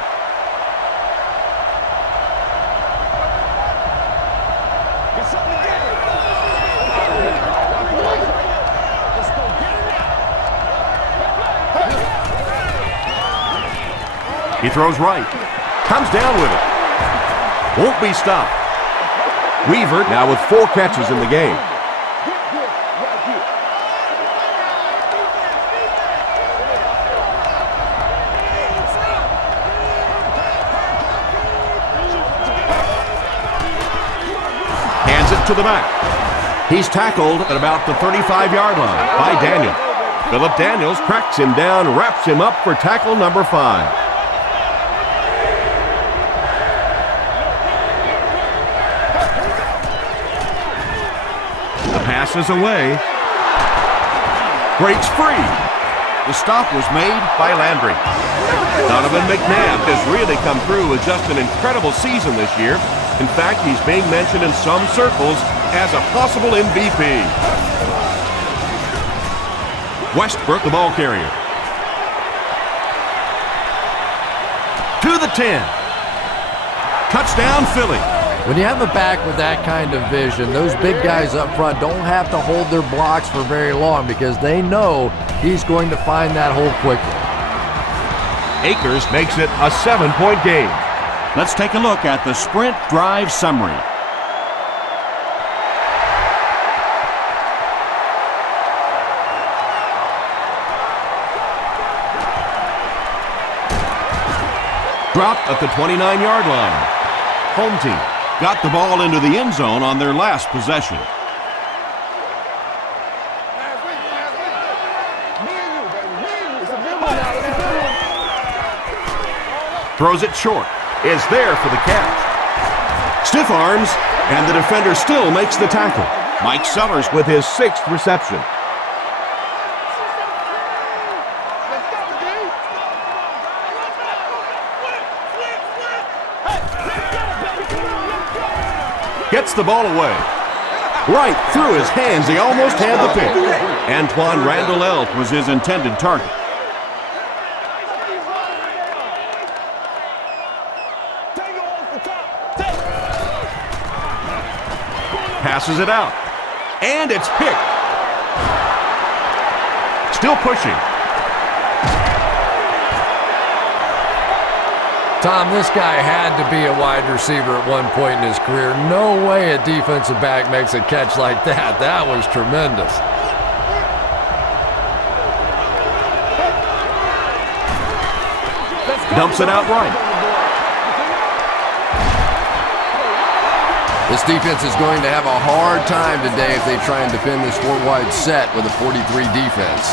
He throws right. Comes down with it. Won't be stopped. Weaver now with 4 catches in the game. To the back. He's tackled at about the 35-yard line by Daniel. Philip Daniels cracks him down, wraps him up for tackle number 5. The pass is away. Breaks free. The stop was made by Landry. Donovan McNabb has really come through with just an incredible season this year. In fact, he's being mentioned in some circles as a possible MVP. Westbrook, the ball carrier. to the 10. Touchdown, Philly. When you have a back with that kind of vision, those big guys up front don't have to hold their blocks for very long because they know he's going to find that hole quickly. Akers makes it a 7-point game. Let's take a look at the sprint drive summary. Dropped at the 29-yard line. Home team got the ball into the end zone on their last possession. Throws it short. Is there for the catch. Stiff arms, and the defender still makes the tackle. Mike Sellers with his 6th reception. Gets the ball away. Right through his hands. He almost had the pick. Antoine Randall-Elk was his intended target. Passes it out. And it's picked. Still pushing. Tom, this guy had to be a wide receiver at one point in his career. No way a defensive back makes a catch like that. That was tremendous. Dumps it out right. This defense is going to have a hard time today if they try and defend this four-wide set with a 43 defense.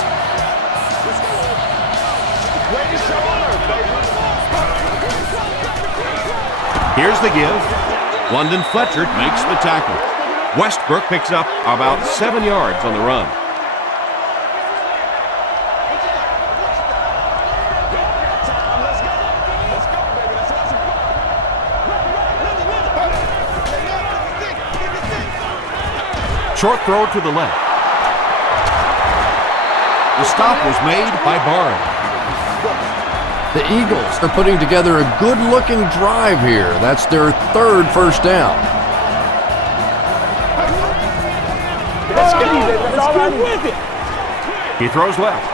Here's the give. London Fletcher makes the tackle. Westbrook picks up about 7 yards on the run. Short throw to the left. The stop was made by Barnes. The Eagles are putting together a good-looking drive here. That's their 3rd first down. He throws left.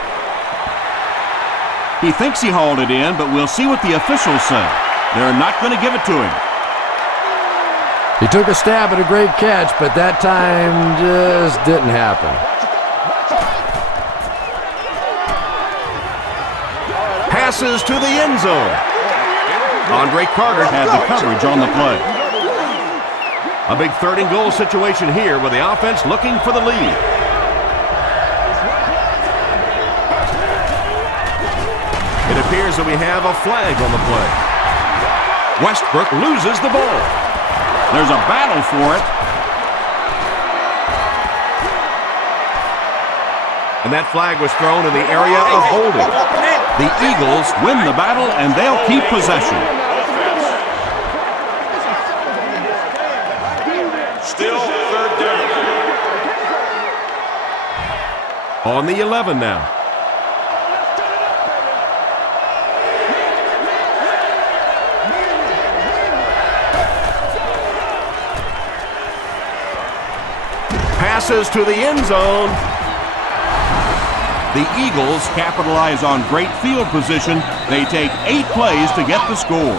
He thinks he hauled it in, but we'll see what the officials say. They're not going to give it to him. He took a stab at a great catch, but that time just didn't happen. Passes to the end zone. Andre Carter Had the coverage on the play. A big 3rd-and-goal situation here with the offense looking for the lead. It appears that we have a flag on the play. Westbrook loses the ball. There's a battle for it. And that flag was thrown in the area of holding. The Eagles win the battle, and they'll keep possession. Still 3rd down. On the 11 now. Passes to the end zone. The Eagles capitalize on great field position. They take 8 plays to get the score.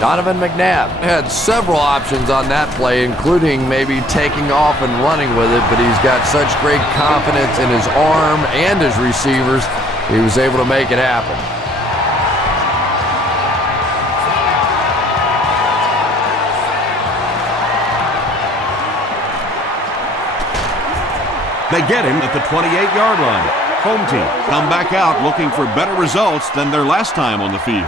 Donovan McNabb had several options on that play, including maybe taking off and running with it, but he's got such great confidence in his arm and his receivers, he was able to make it happen. They get him at the 28-yard line. Home team come back out looking for better results than their last time on the field.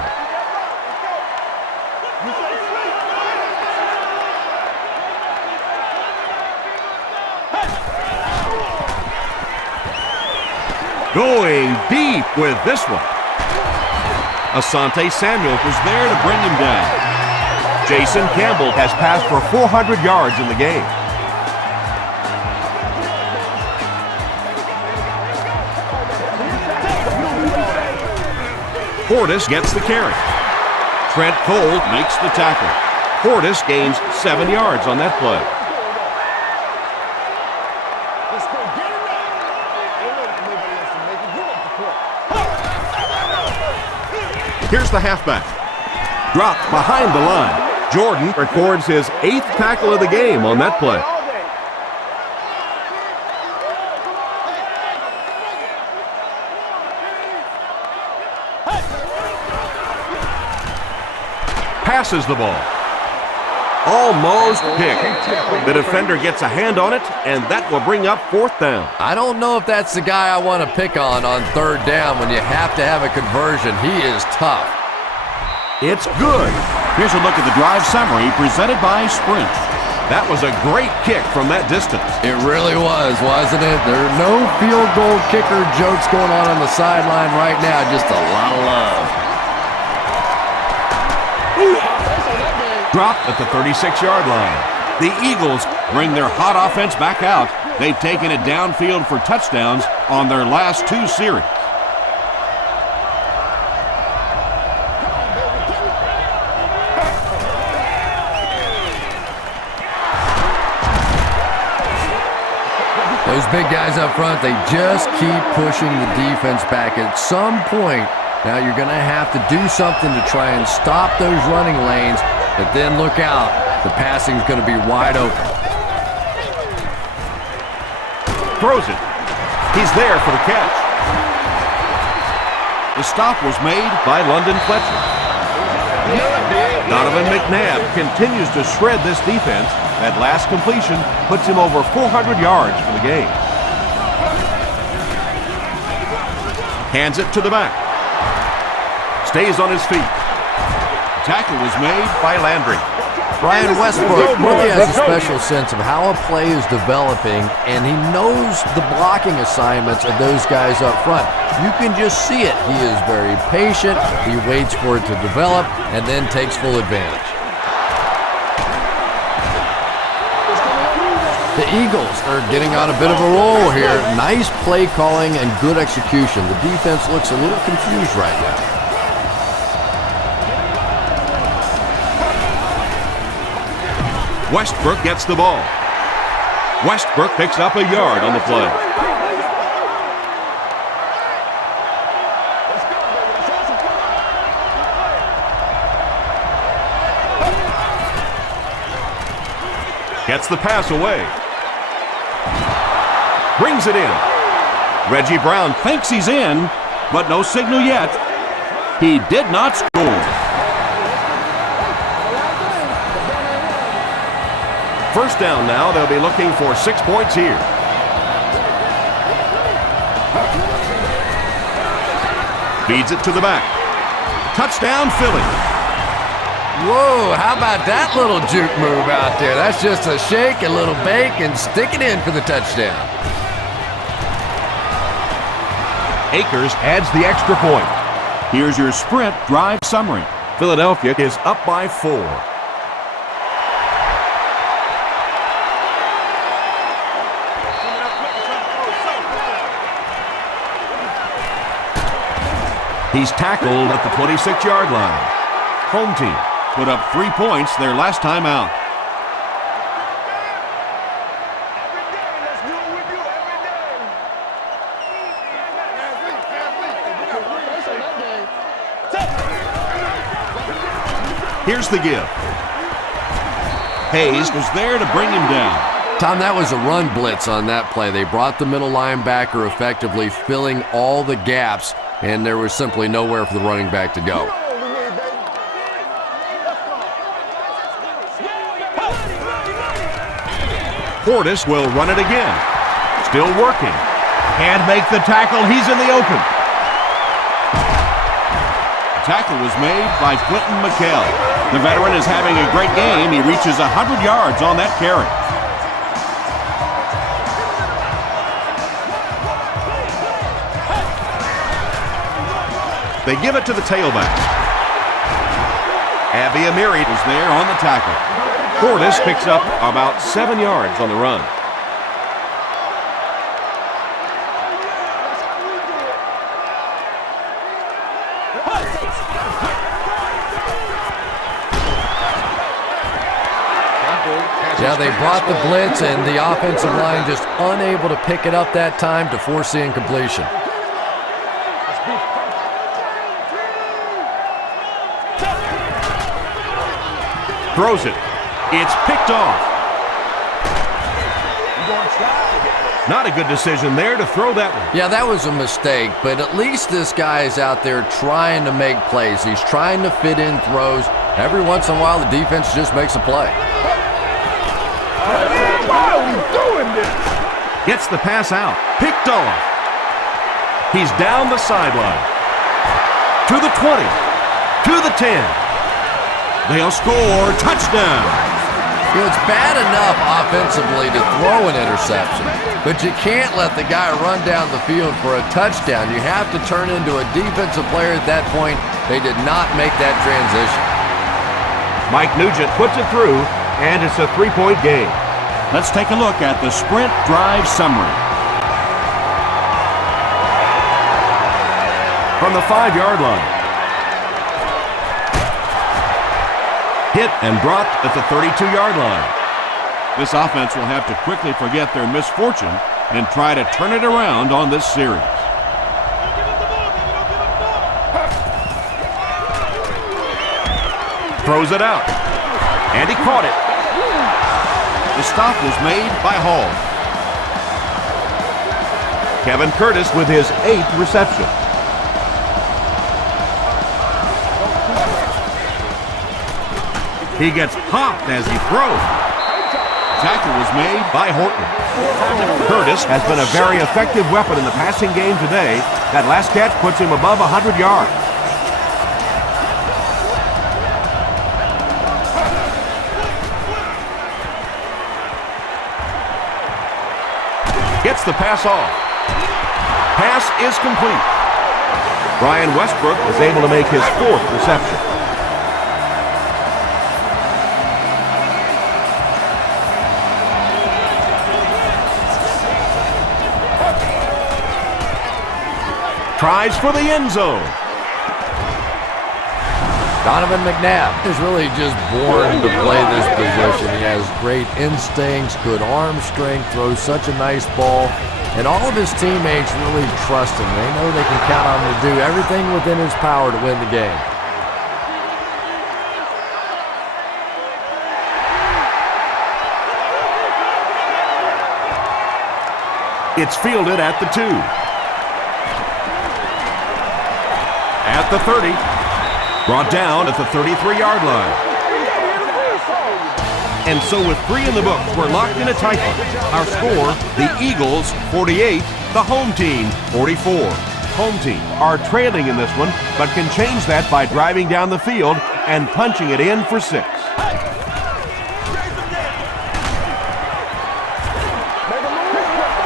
Going deep with this one. Asante Samuel was there to bring him down. Jason Campbell has passed for 400 yards in the game. Portis gets the carry. Trent Cole makes the tackle. Portis gains 7 yards on that play. Let's go get it now. Ain't nobody else to make it. You make the play. Here's the halfback. Dropped behind the line. Jordan records his 8th tackle of the game on that play. Passes the ball. Almost picked. The defender gets a hand on it, and that will bring up 4th down. I don't know if that's the guy I want to pick on 3rd down when you have to have a conversion. He is tough. It's good. Here's a look at the drive summary presented by Sprint. That was a great kick from that distance. It really was, wasn't it? There are no field goal kicker jokes going on the sideline right now. Just a lot of love. Dropped at the 36-yard line. The Eagles bring their hot offense back out. They've taken it downfield for touchdowns on their last 2 series. Those big guys up front, they just keep pushing the defense back. At some point, now you're going to have to do something to try and stop those running lanes, but then look out. The passing is going to be wide open. Throws it. He's there for the catch. The stop was made By London Fletcher. Donovan McNabb continues to shred this defense. That last completion puts him over 400 yards for the game. Hands it to the back. Stays on his feet. tackle was made by Landry. Brian Westbrook really has a special sense of how a play is developing, and he knows the blocking assignments of those guys up front. You can just see it. He is very patient. He waits for it to develop and then takes full advantage. The Eagles are getting on a bit of a roll here. Nice play calling and good execution. The defense looks a little confused right now. Westbrook gets the ball. Westbrook picks up a yard on the play. Gets the pass away. Brings it in. Reggie Brown thinks he's in, but no signal yet. He did not score. First down now. They'll be looking for 6 points here. Feeds it to the back. Touchdown, Philly. Whoa, how about that little juke move out there? That's just a shake, a little bake, and stick it in for the touchdown. Akers adds the extra point. Here's your Sprint drive summary. Philadelphia is up by 4. He's tackled at the 26-yard line. Home team Put up 3 points their last time out. Here's the give. Hayes was there to bring him down. Tom, that was a run blitz on that play. They brought the middle linebacker effectively, filling all the gaps, and there was simply nowhere for the running back to go. Portis will run it again. Still working. Can't make the tackle. He's in the open. Tackle was made by Quentin McKell. The veteran is having a great game. He reaches 100 yards on that carry. They give it to the tailback. Abby Amiri Was there on the tackle. Portis picks up about 7 yards on the run. Yeah, they brought the blitz, and the offensive line just unable to pick it up that time to force the incompletion. Throws it. It's picked off. Not a good decision there to throw that one. Yeah, that was a mistake, but at least this guy is out there trying to make plays. He's trying to fit in throws. Every once in a while, the defense just makes a play. Why are we doing this? Gets the pass out. Picked off. He's down the sideline. To the 20. To the 10. They'll score. Touchdown. You know, it's bad enough offensively to throw an interception, but you can't let the guy run down the field for a touchdown. You have to turn into a defensive player at that point. They did not make that transition. Mike Nugent puts it through, and it's a 3-point game. Let's take a look at the sprint drive summary. From the 5-yard line. Hit and dropped at the 32-yard line. This offense will have to quickly forget their misfortune and try to turn it around on this series. Throws it out. And he caught it. The stop was made by Hall. Kevin Curtis with his 8th reception. He gets popped as he throws. Tackle was made By Horton. Curtis has been a very effective weapon in the passing game today. That last catch puts him above 100 yards. Gets the pass off. Pass is complete. Brian Westbrook is able to make his 4th reception. Tries for the end zone. Donovan McNabb is really just born to play this position. He has great instincts, good arm strength, throws such a nice ball, and all of his teammates really trust him. They know they can count on him to do everything within his power to win the game. It's fielded at the 2. At the 30. Brought down at the 33-yard line. And so with 3 in the books, we're locked in a tight one. Our score, the Eagles 48, the home team 44. Home team are trailing in this one, but can change that by driving down the field and punching it in for 6.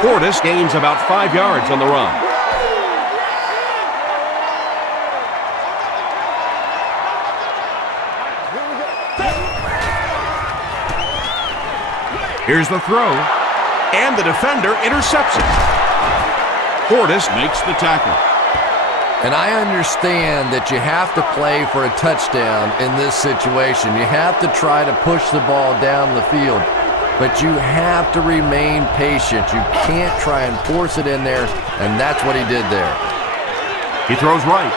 Portis gains about 5 yards on the run. Here's the throw, and the defender intercepts it. Portis makes the tackle. And I understand that you have to play for a touchdown in this situation. You have to try to push the ball down the field, but you have to remain patient. You can't try and force it in there, and that's what he did there. He throws right.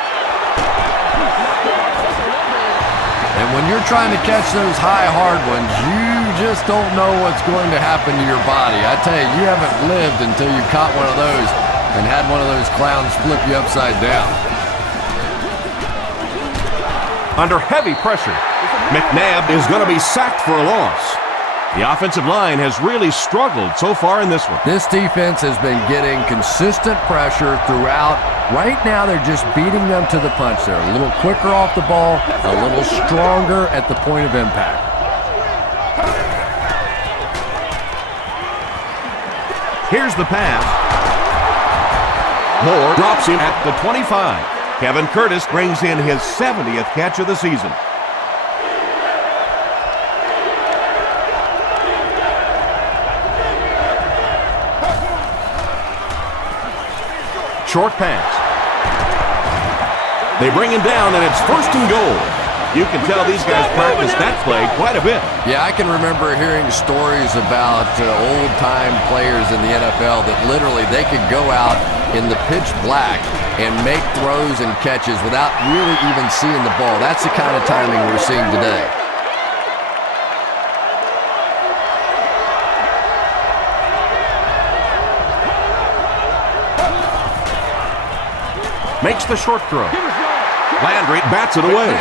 And when you're trying to catch those high, hard ones, you just don't know what's going to happen to your body. I tell you, you haven't lived until you caught one of those and had one of those clowns flip you upside down. Under heavy pressure, McNabb is going to be sacked for a loss. The offensive line has really struggled so far in this one. This defense has been getting consistent pressure throughout. Right now, they're just beating them to the punch. They're a little quicker off the ball, a little stronger at the point of impact. Here's the pass. Moore drops him at the 25. Kevin Curtis brings in his 70th catch of the season. Short pass. They bring him down, and it's 1st and goal. You can tell these guys practice that play quite a bit. Yeah, I can remember hearing stories about old-time players in the NFL that literally they could go out in the pitch black and make throws and catches without really even seeing the ball. That's the kind of timing we're seeing today. Makes the short throw. Landry bats it away.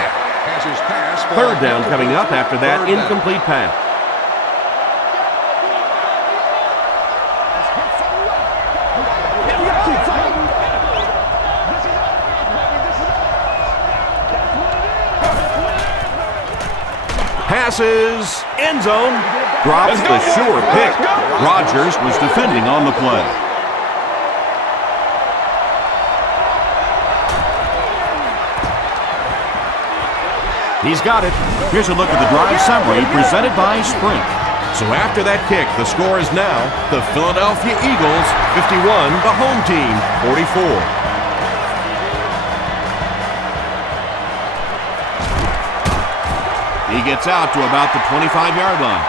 Third down coming up after that incomplete pass. Passes, end zone, drops the sure pick. Rodgers was defending on the play. He's got it. Here's a look at the drive summary presented by Sprint. So after that kick, the score is now the Philadelphia Eagles 51, the home team 44. He gets out to about the 25-yard line.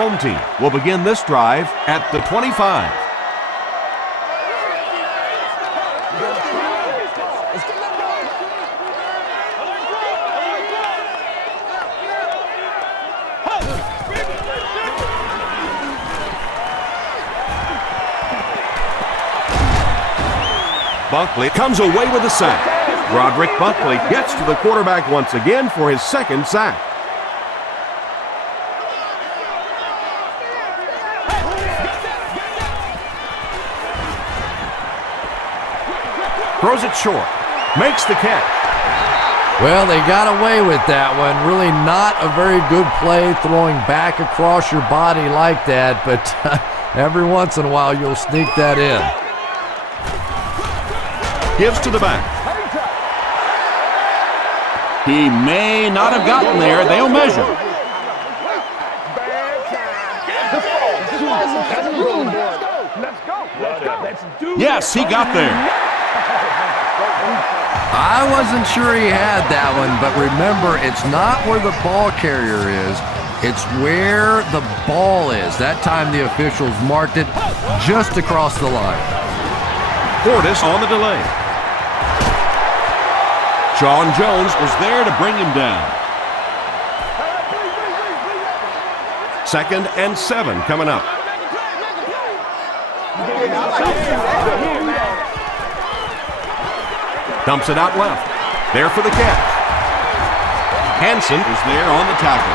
Home team will begin this drive at the 25. Bunkley comes away with a sack. Roderick Bunkley gets to the quarterback once again for his second sack. Throws it short. Makes the catch. Well, they got away with that one. Really not a very good play throwing back across your body like that, but every once in a while you'll sneak that in. Gives to the back. He may not have gotten there. They'll measure. Yes, he got there. I wasn't sure he had that one, but remember, it's not where the ball carrier is. It's where the ball is. That time the officials marked it just across the line. Portis on the delay. Sean Jones was there to bring him down. 2nd and 7 coming up. Dumps it out left. There for the catch. Hansen is there on the tackle.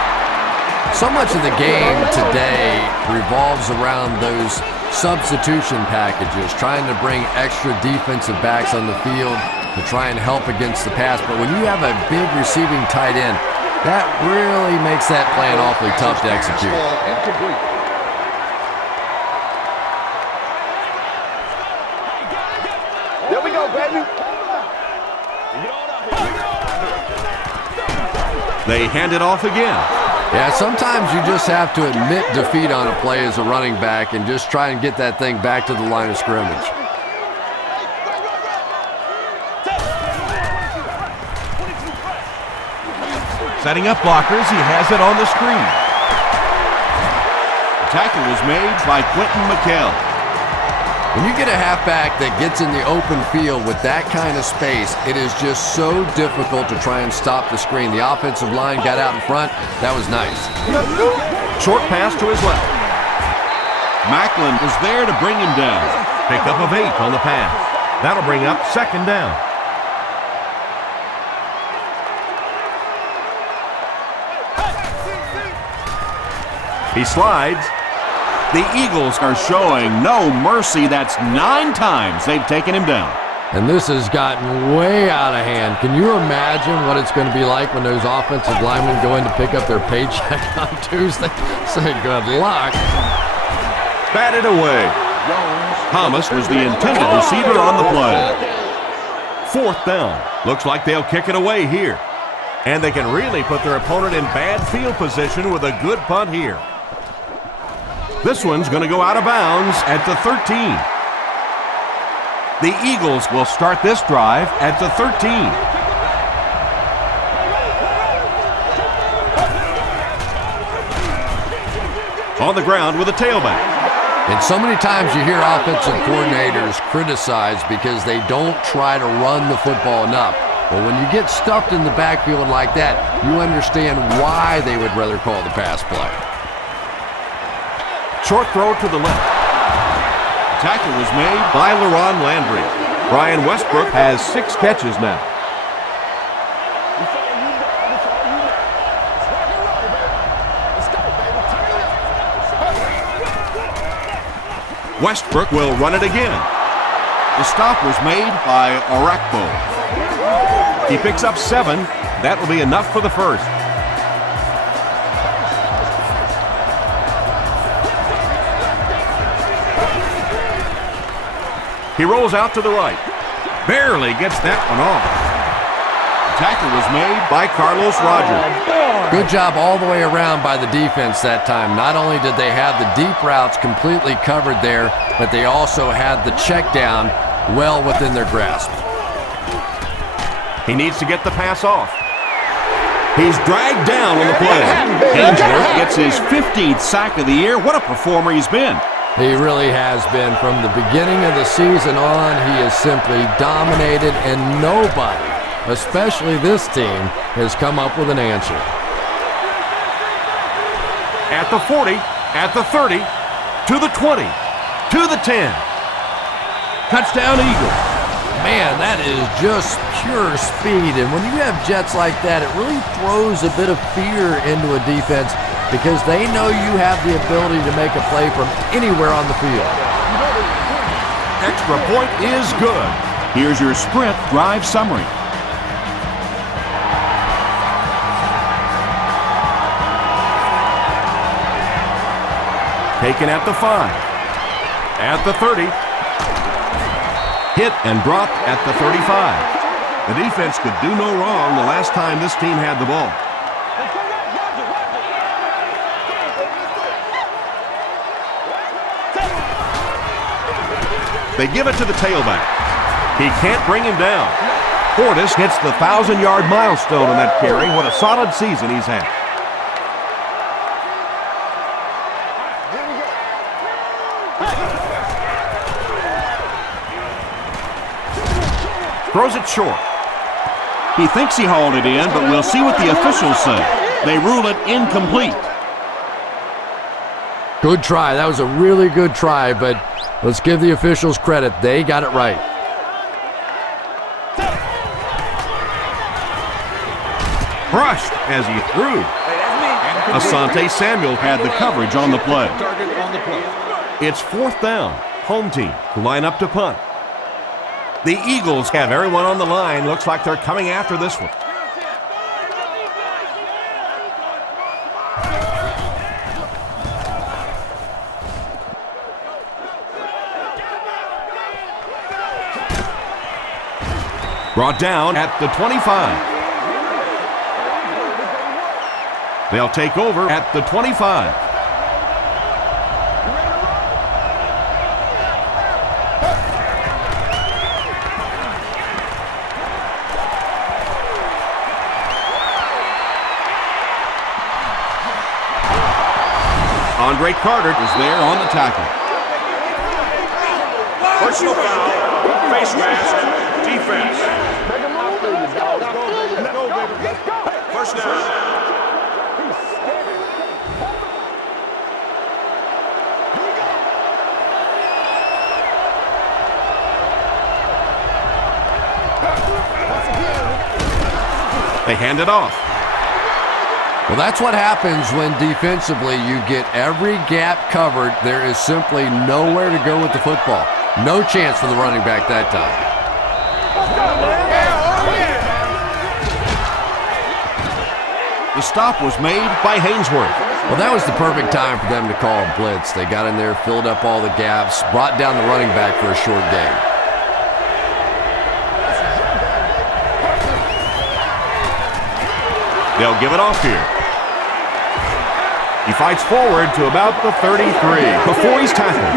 So much of the game today revolves around those substitution packages, trying to bring extra defensive backs on the field to try and help against the pass. But when you have a big receiving tight end, that really makes that plan awfully tough to execute. There we go, baby. They hand it off again. Yeah, sometimes you just have to admit defeat on a play as a running back and just try and get that thing back to the line of scrimmage. Setting up blockers, he has it on the screen. The tackle was made by Quentin McKell. When you get a halfback that gets in the open field with that kind of space, it is just so difficult to try and stop the screen. The offensive line got out in front. That was nice. Short pass to his left. Macklin was there to bring him down. Pickup of 8 on the pass. That'll bring up 2nd down. He slides. The Eagles are showing no mercy. That's 9 times they've taken him down. And this has gotten way out of hand. Can you imagine what it's going to be like when those offensive linemen go in to pick up their paycheck on Tuesday? Say good luck. Batted away. Thomas was the intended receiver on the play. 4th down. Looks like they'll kick it away here. And they can really put their opponent in bad field position with a good punt here. This one's going to go out of bounds at the 13. The Eagles will start this drive at the 13. On the ground with a tailback. And so many times you hear offensive coordinators criticized because they don't try to run the football enough. But when you get stuffed in the backfield like that, you understand why they would rather call the pass play. Short throw to the left. Tackle was made by LaRon Landry. Brian Westbrook has 6 catches now. Westbrook will run it again. The stop was made by Arakpo. He picks up 7. That will be enough for the first. He rolls out to the right. Barely gets that one off. The tackle was made by Carlos Rogers. Good job all the way around by the defense that time. Not only did they have the deep routes completely covered there, but they also had the check down well within their grasp. He needs to get the pass off. He's dragged down on the play. Ainsworth gets his 15th sack of the year. What a performer he's been. He really has been. From the beginning of the season on, he has simply dominated, and nobody, especially this team, has come up with an answer. At the 40, at the 30, to the 20, to the 10. Touchdown Eagles. Man, that is just pure speed, and when you have jets like that, it really throws a bit of fear into a defense because they know you have the ability to make a play from anywhere on the field. Extra point is good. Here's your sprint drive summary. Taken at the 5, at the 30, hit and dropped at the 35. The defense could do no wrong the last time this team had the ball. They give it to the tailback. He can't bring him down. Portis hits the 1,000-yard milestone on that carry. What a solid season he's had. Throws it short. He thinks he hauled it in, but we'll see what the officials say. They rule it incomplete. Good try. That was a really good try, but let's give the officials credit. They got it right. Crushed as he threw. Asante Samuel had the coverage on the play. It's 4th down. Home team to line up to punt. The Eagles have everyone on the line. Looks like they're coming after this one. Brought down at the 25. They'll take over at the 25. Andre Carter is there on the tackle. Personal foul, face mask, defense. First down. They hand it off. Well, that's what happens when defensively you get every gap covered. There is simply nowhere to go with the football. No chance for the running back that time. The stop was made by Hainsworth. Well, that was the perfect time for them to call a blitz. They got in there, filled up all the gaps, brought down the running back for a short gain. They'll give it off here. He fights forward to about the 33 before he's tackled.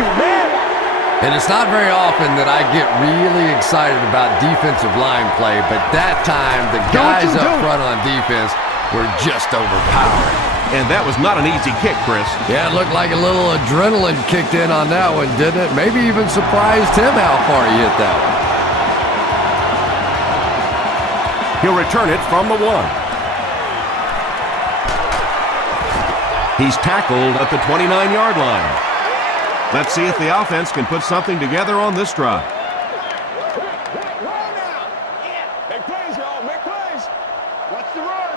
And it's not very often that I get really excited about defensive line play, but that time the guys up front on defense were just overpowering. And that was not an easy kick, Chris. Yeah, it looked like a little adrenaline kicked in on that one, didn't it? Maybe even surprised him how far he hit that one. He'll return it from the 1. He's tackled at the 29-yard line. Let's see if the offense can put something together on this drive. Make plays, y'all. Make plays. Watch the run.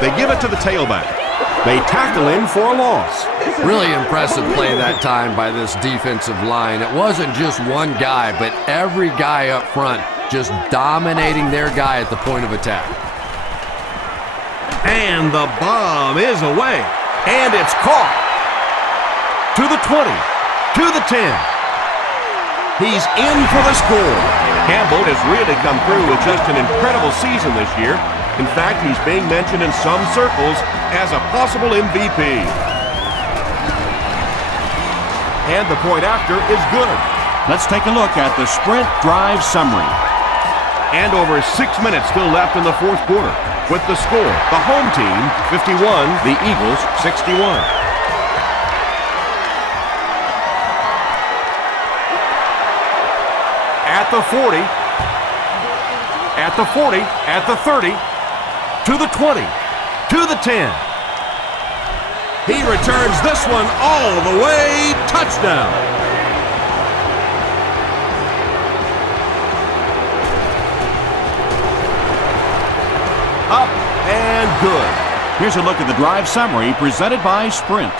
They give it to the tailback. They tackle him for a loss. Really impressive play that time by this defensive line. It wasn't just one guy, but every guy up front just dominating their guy at the point of attack. And the bomb is away. And it's caught. To the 20. To the 10. He's in for the score. Campbell has really come through with just an incredible season this year. In fact, he's being mentioned in some circles as a possible MVP. And the point after is good. Let's take a look at the sprint drive summary. And over 6 minutes still left in the fourth quarter. With the score, the home team 51, the Eagles 61. At the 40, at the 40, at the 30, to the 20, to the 10. He returns this one all the way, touchdown. Up and good. Here's a look at the drive summary presented by Sprint.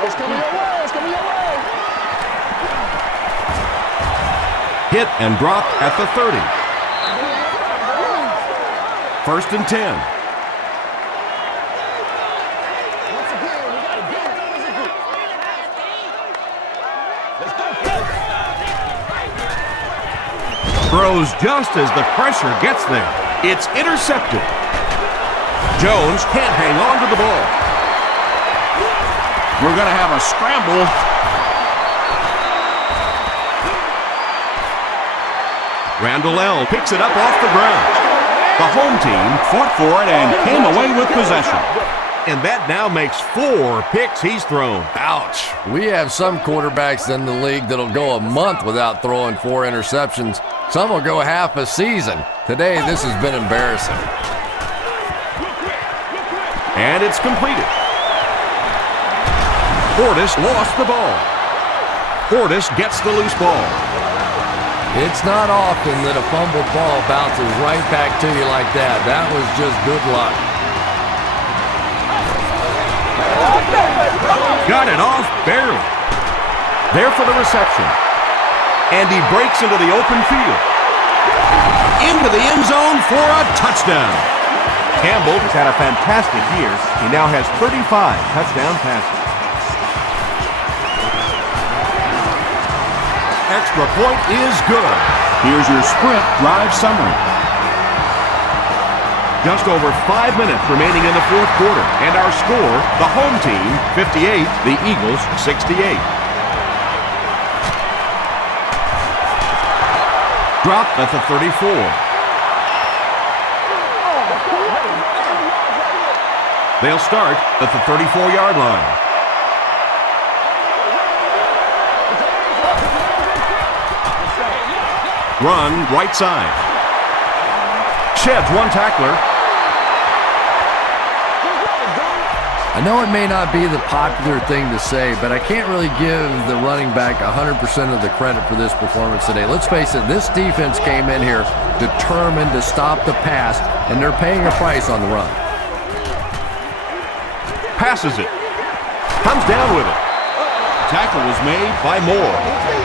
It's coming your way. It's coming your way. Hit and drop at the 30. 1st and 10. Throws just as the pressure gets there. It's intercepted. Jones can't hang on to the ball. We're going to have a scramble. Randall L. picks it up off the ground. The home team Fought for it and came away with possession. and that now makes 4 picks he's thrown. Ouch. We have some quarterbacks in the league that'll go a month without throwing 4 interceptions. Some will go half a season. Today, this has been embarrassing. And it's completed. Portis lost the ball. Portis gets the loose ball. It's not often that a fumbled ball bounces right back to you like that. That was just good luck. Got it off barely. There for the reception. And he breaks into the open field. Into the end zone for a touchdown. Campbell has had a fantastic year. He now has 35 touchdown passes. Extra point is good. Here's your Sprint drive summary. Just over 5 minutes remaining in the fourth quarter. And our score, the home team 58, the Eagles 68. Dropped at the 34. They'll start at the 34-yard line. Run right side. Sheds one tackler. I know it may not be the popular thing to say, but I can't really give the running back 100% of the credit for this performance today. Let's face it, this defense came in here determined to stop the pass, and they're paying a price on the run. Passes it. Comes down with it. Tackle was made by Moore.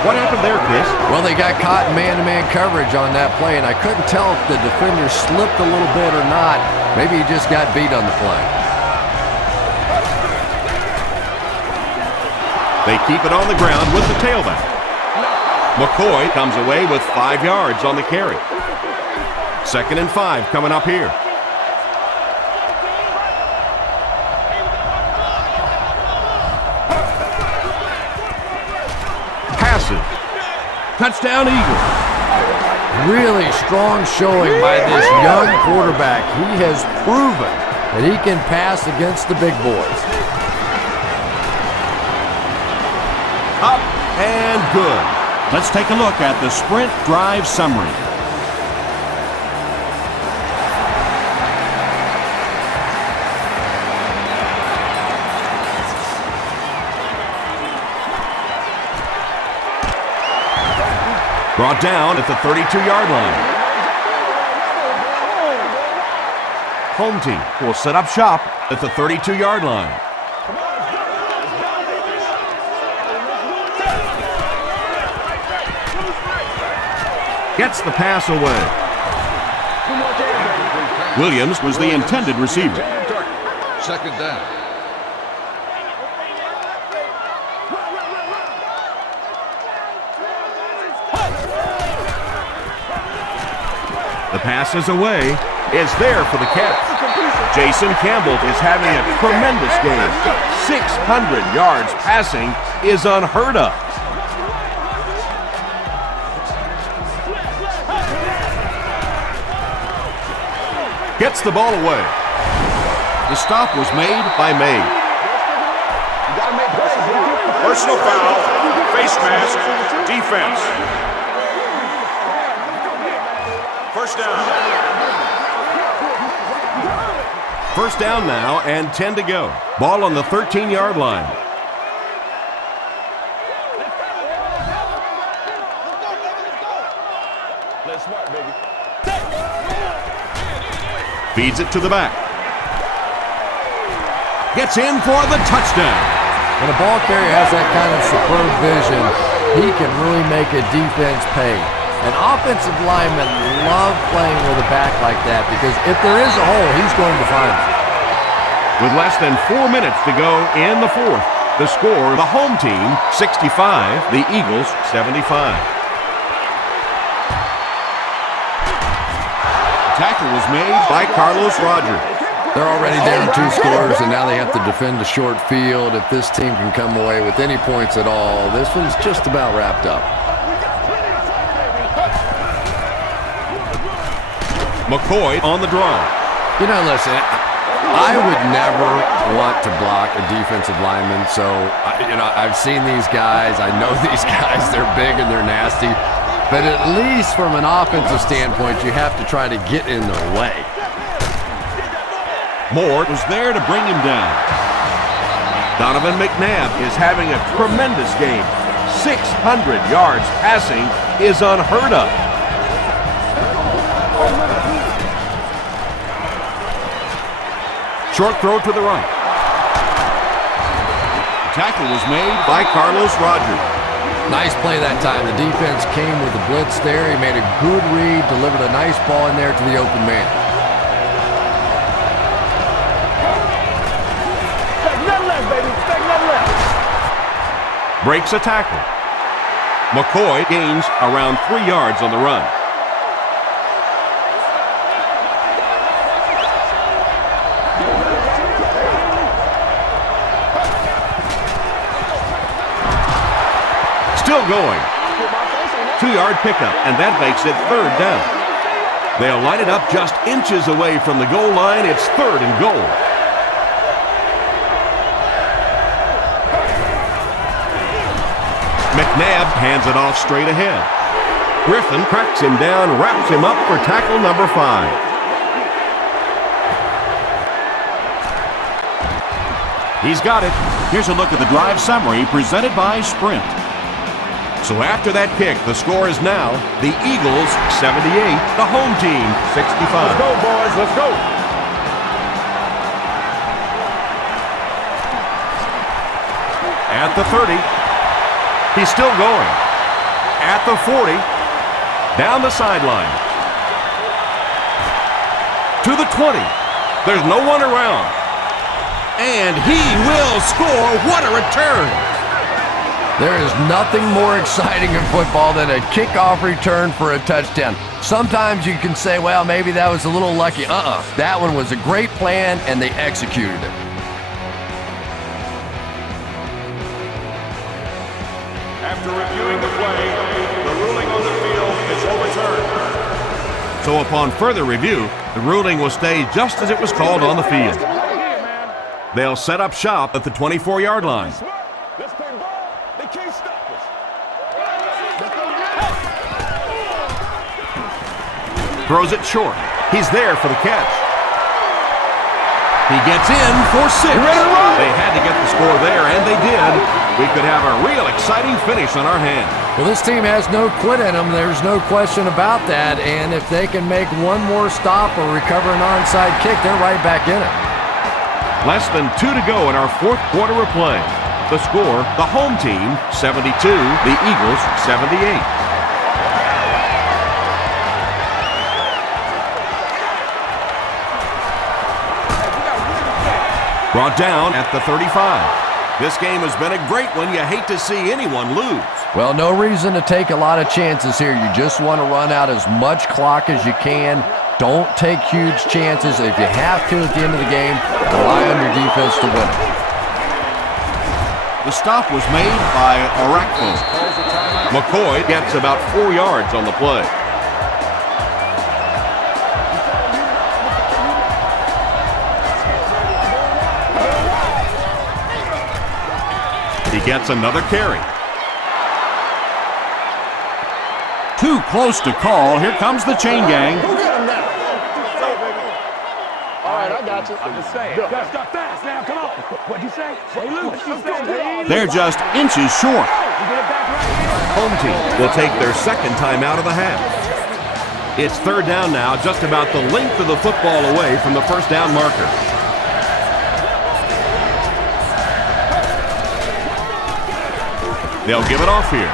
What happened there, Chris? Well, they got caught in man-to-man coverage on that play, and I couldn't tell if the defender slipped a little bit or not. Maybe he just got beat on the play. They keep it on the ground with the tailback. McCoy comes away with 5 yards on the carry. 2nd and 5 coming up here. Passes. Touchdown, Eagles. Really strong showing by this young quarterback. He has proven that he can pass against the big boys. Up and good. Let's take a look at the sprint drive summary. Brought down at the 32-yard line. Home team will set up shop at the 32-yard line. Gets the pass away. Williams was the intended receiver. 2nd down. The pass is away. Is there for the catch. Jason Campbell is having a tremendous game. 600 yards passing is unheard of. Gets the ball away. The stop was made by May. Personal foul, face mask, defense. 1st down. 1st down now and 10 to go. Ball on the 13-yard line. Feeds it to the back. Gets in for the touchdown. When a ball carrier has that kind of superb vision, he can really make a defense pay. An offensive lineman love playing with a back like that because if there is a hole, he's going to find it. With less than 4 minutes to go in the 4th, the score, the home team 65, the Eagles 75. Tackle was made by Carlos Rogers. They're already down 2 scores, and now they have to defend a short field. If this team can come away with any points at all, this one's just about wrapped up. McCoy on the draw. You know, listen, I would never want to block a defensive lineman, so, I've seen these guys. I know these guys. They're big and they're nasty. But at least from an offensive standpoint, you have to try to get in their way. Moore was there to bring him down. Donovan McNabb is having a tremendous game. 600 yards passing is unheard of. Short throw to the right. Tackle was made by Carlos Rogers. Nice play that time. The defense came with the blitz there. He made a good read, delivered a nice ball in there to the open man. Breaks a tackle. McCoy gains around 3 yards on the run. Still going. 2-yard pickup, and that makes it 3rd down. They'll line it up just inches away from the goal line. It's 3rd and goal. McNabb hands it off straight ahead. Griffin cracks him down, wraps him up for tackle number 5. He's got it. Here's a look at the drive summary presented by Sprint. So after that kick, the score is now the Eagles 78, the home team 65. Let's go, boys. Let's go. At the 30. He's still going. At the 40. Down the sideline. To the 20. There's no one around. And he will score. What a return. There is nothing more exciting in football than a kickoff return for a touchdown. Sometimes you can say, well, maybe that was a little lucky. That one was a great plan, and they executed it. After reviewing the play, the ruling on the field is overturned. So upon further review, the ruling will stay just as it was called on the field. They'll set up shop at the 24-yard line. Let's play ball. They can't stop us. Throws it short. He's there for the catch. He gets in for 6. They had to get the score there, and they did. We could have a real exciting finish on our hands. Well, this team has no quit in them. There's no question about that. And if they can make one more stop or recover an onside kick, they're right back in it. Less than 2 to go in our fourth quarter of play. The score, the home team, 72, the Eagles, 78. Brought down at the 35. This game has been a great one. You hate to see anyone lose. Well, no reason to take a lot of chances here. You just want to run out as much clock as you can. Don't take huge chances. If you have to at the end of the game, rely on your defense to win it. The stop was made by Orakpo. McCoy gets about 4 yards on the play. He gets another carry. Too close to call. Here comes the chain gang. Go get him now. All right, I got you. I'm just saying. Gotta start fast now. Come on. What'd you say? Stay loose. They're just inches short. Home team will take their second time out of the half. It's third down now, just about the length of the football away from the first down marker. They'll give it off here.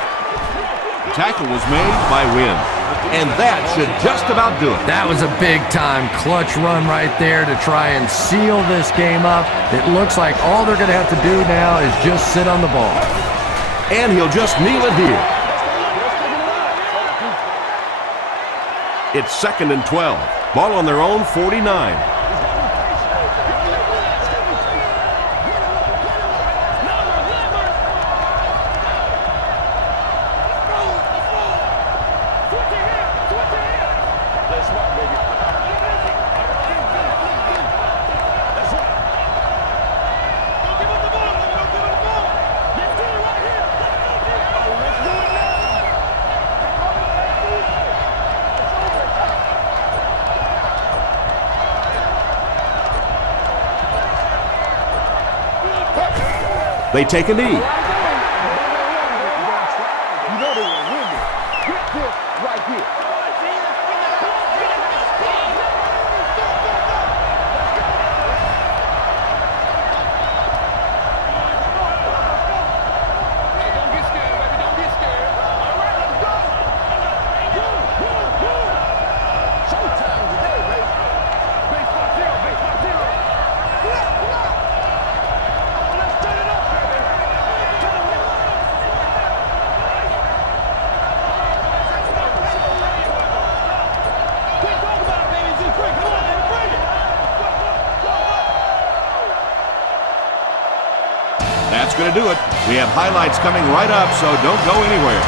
Tackle was made by Wynn. And that should just about do it. That was a big-time clutch run right there to try and seal this game up. It looks like all they're going to have to do now is just sit on the ball. And he'll just kneel it here. It's 2nd and 12. Ball on their own 49. They take a knee. You know they want to win this. Get this right here. Don't get scared, baby. Don't get scared. All right, let's go. Showtime today, baby. Base 5-0, base 5-0. Pull up. Let's turn it up, baby. Quick, talk about it, baby. Just quick. Come on, baby. Bring it. That's going to do it. We have highlights coming right up, so don't go anywhere.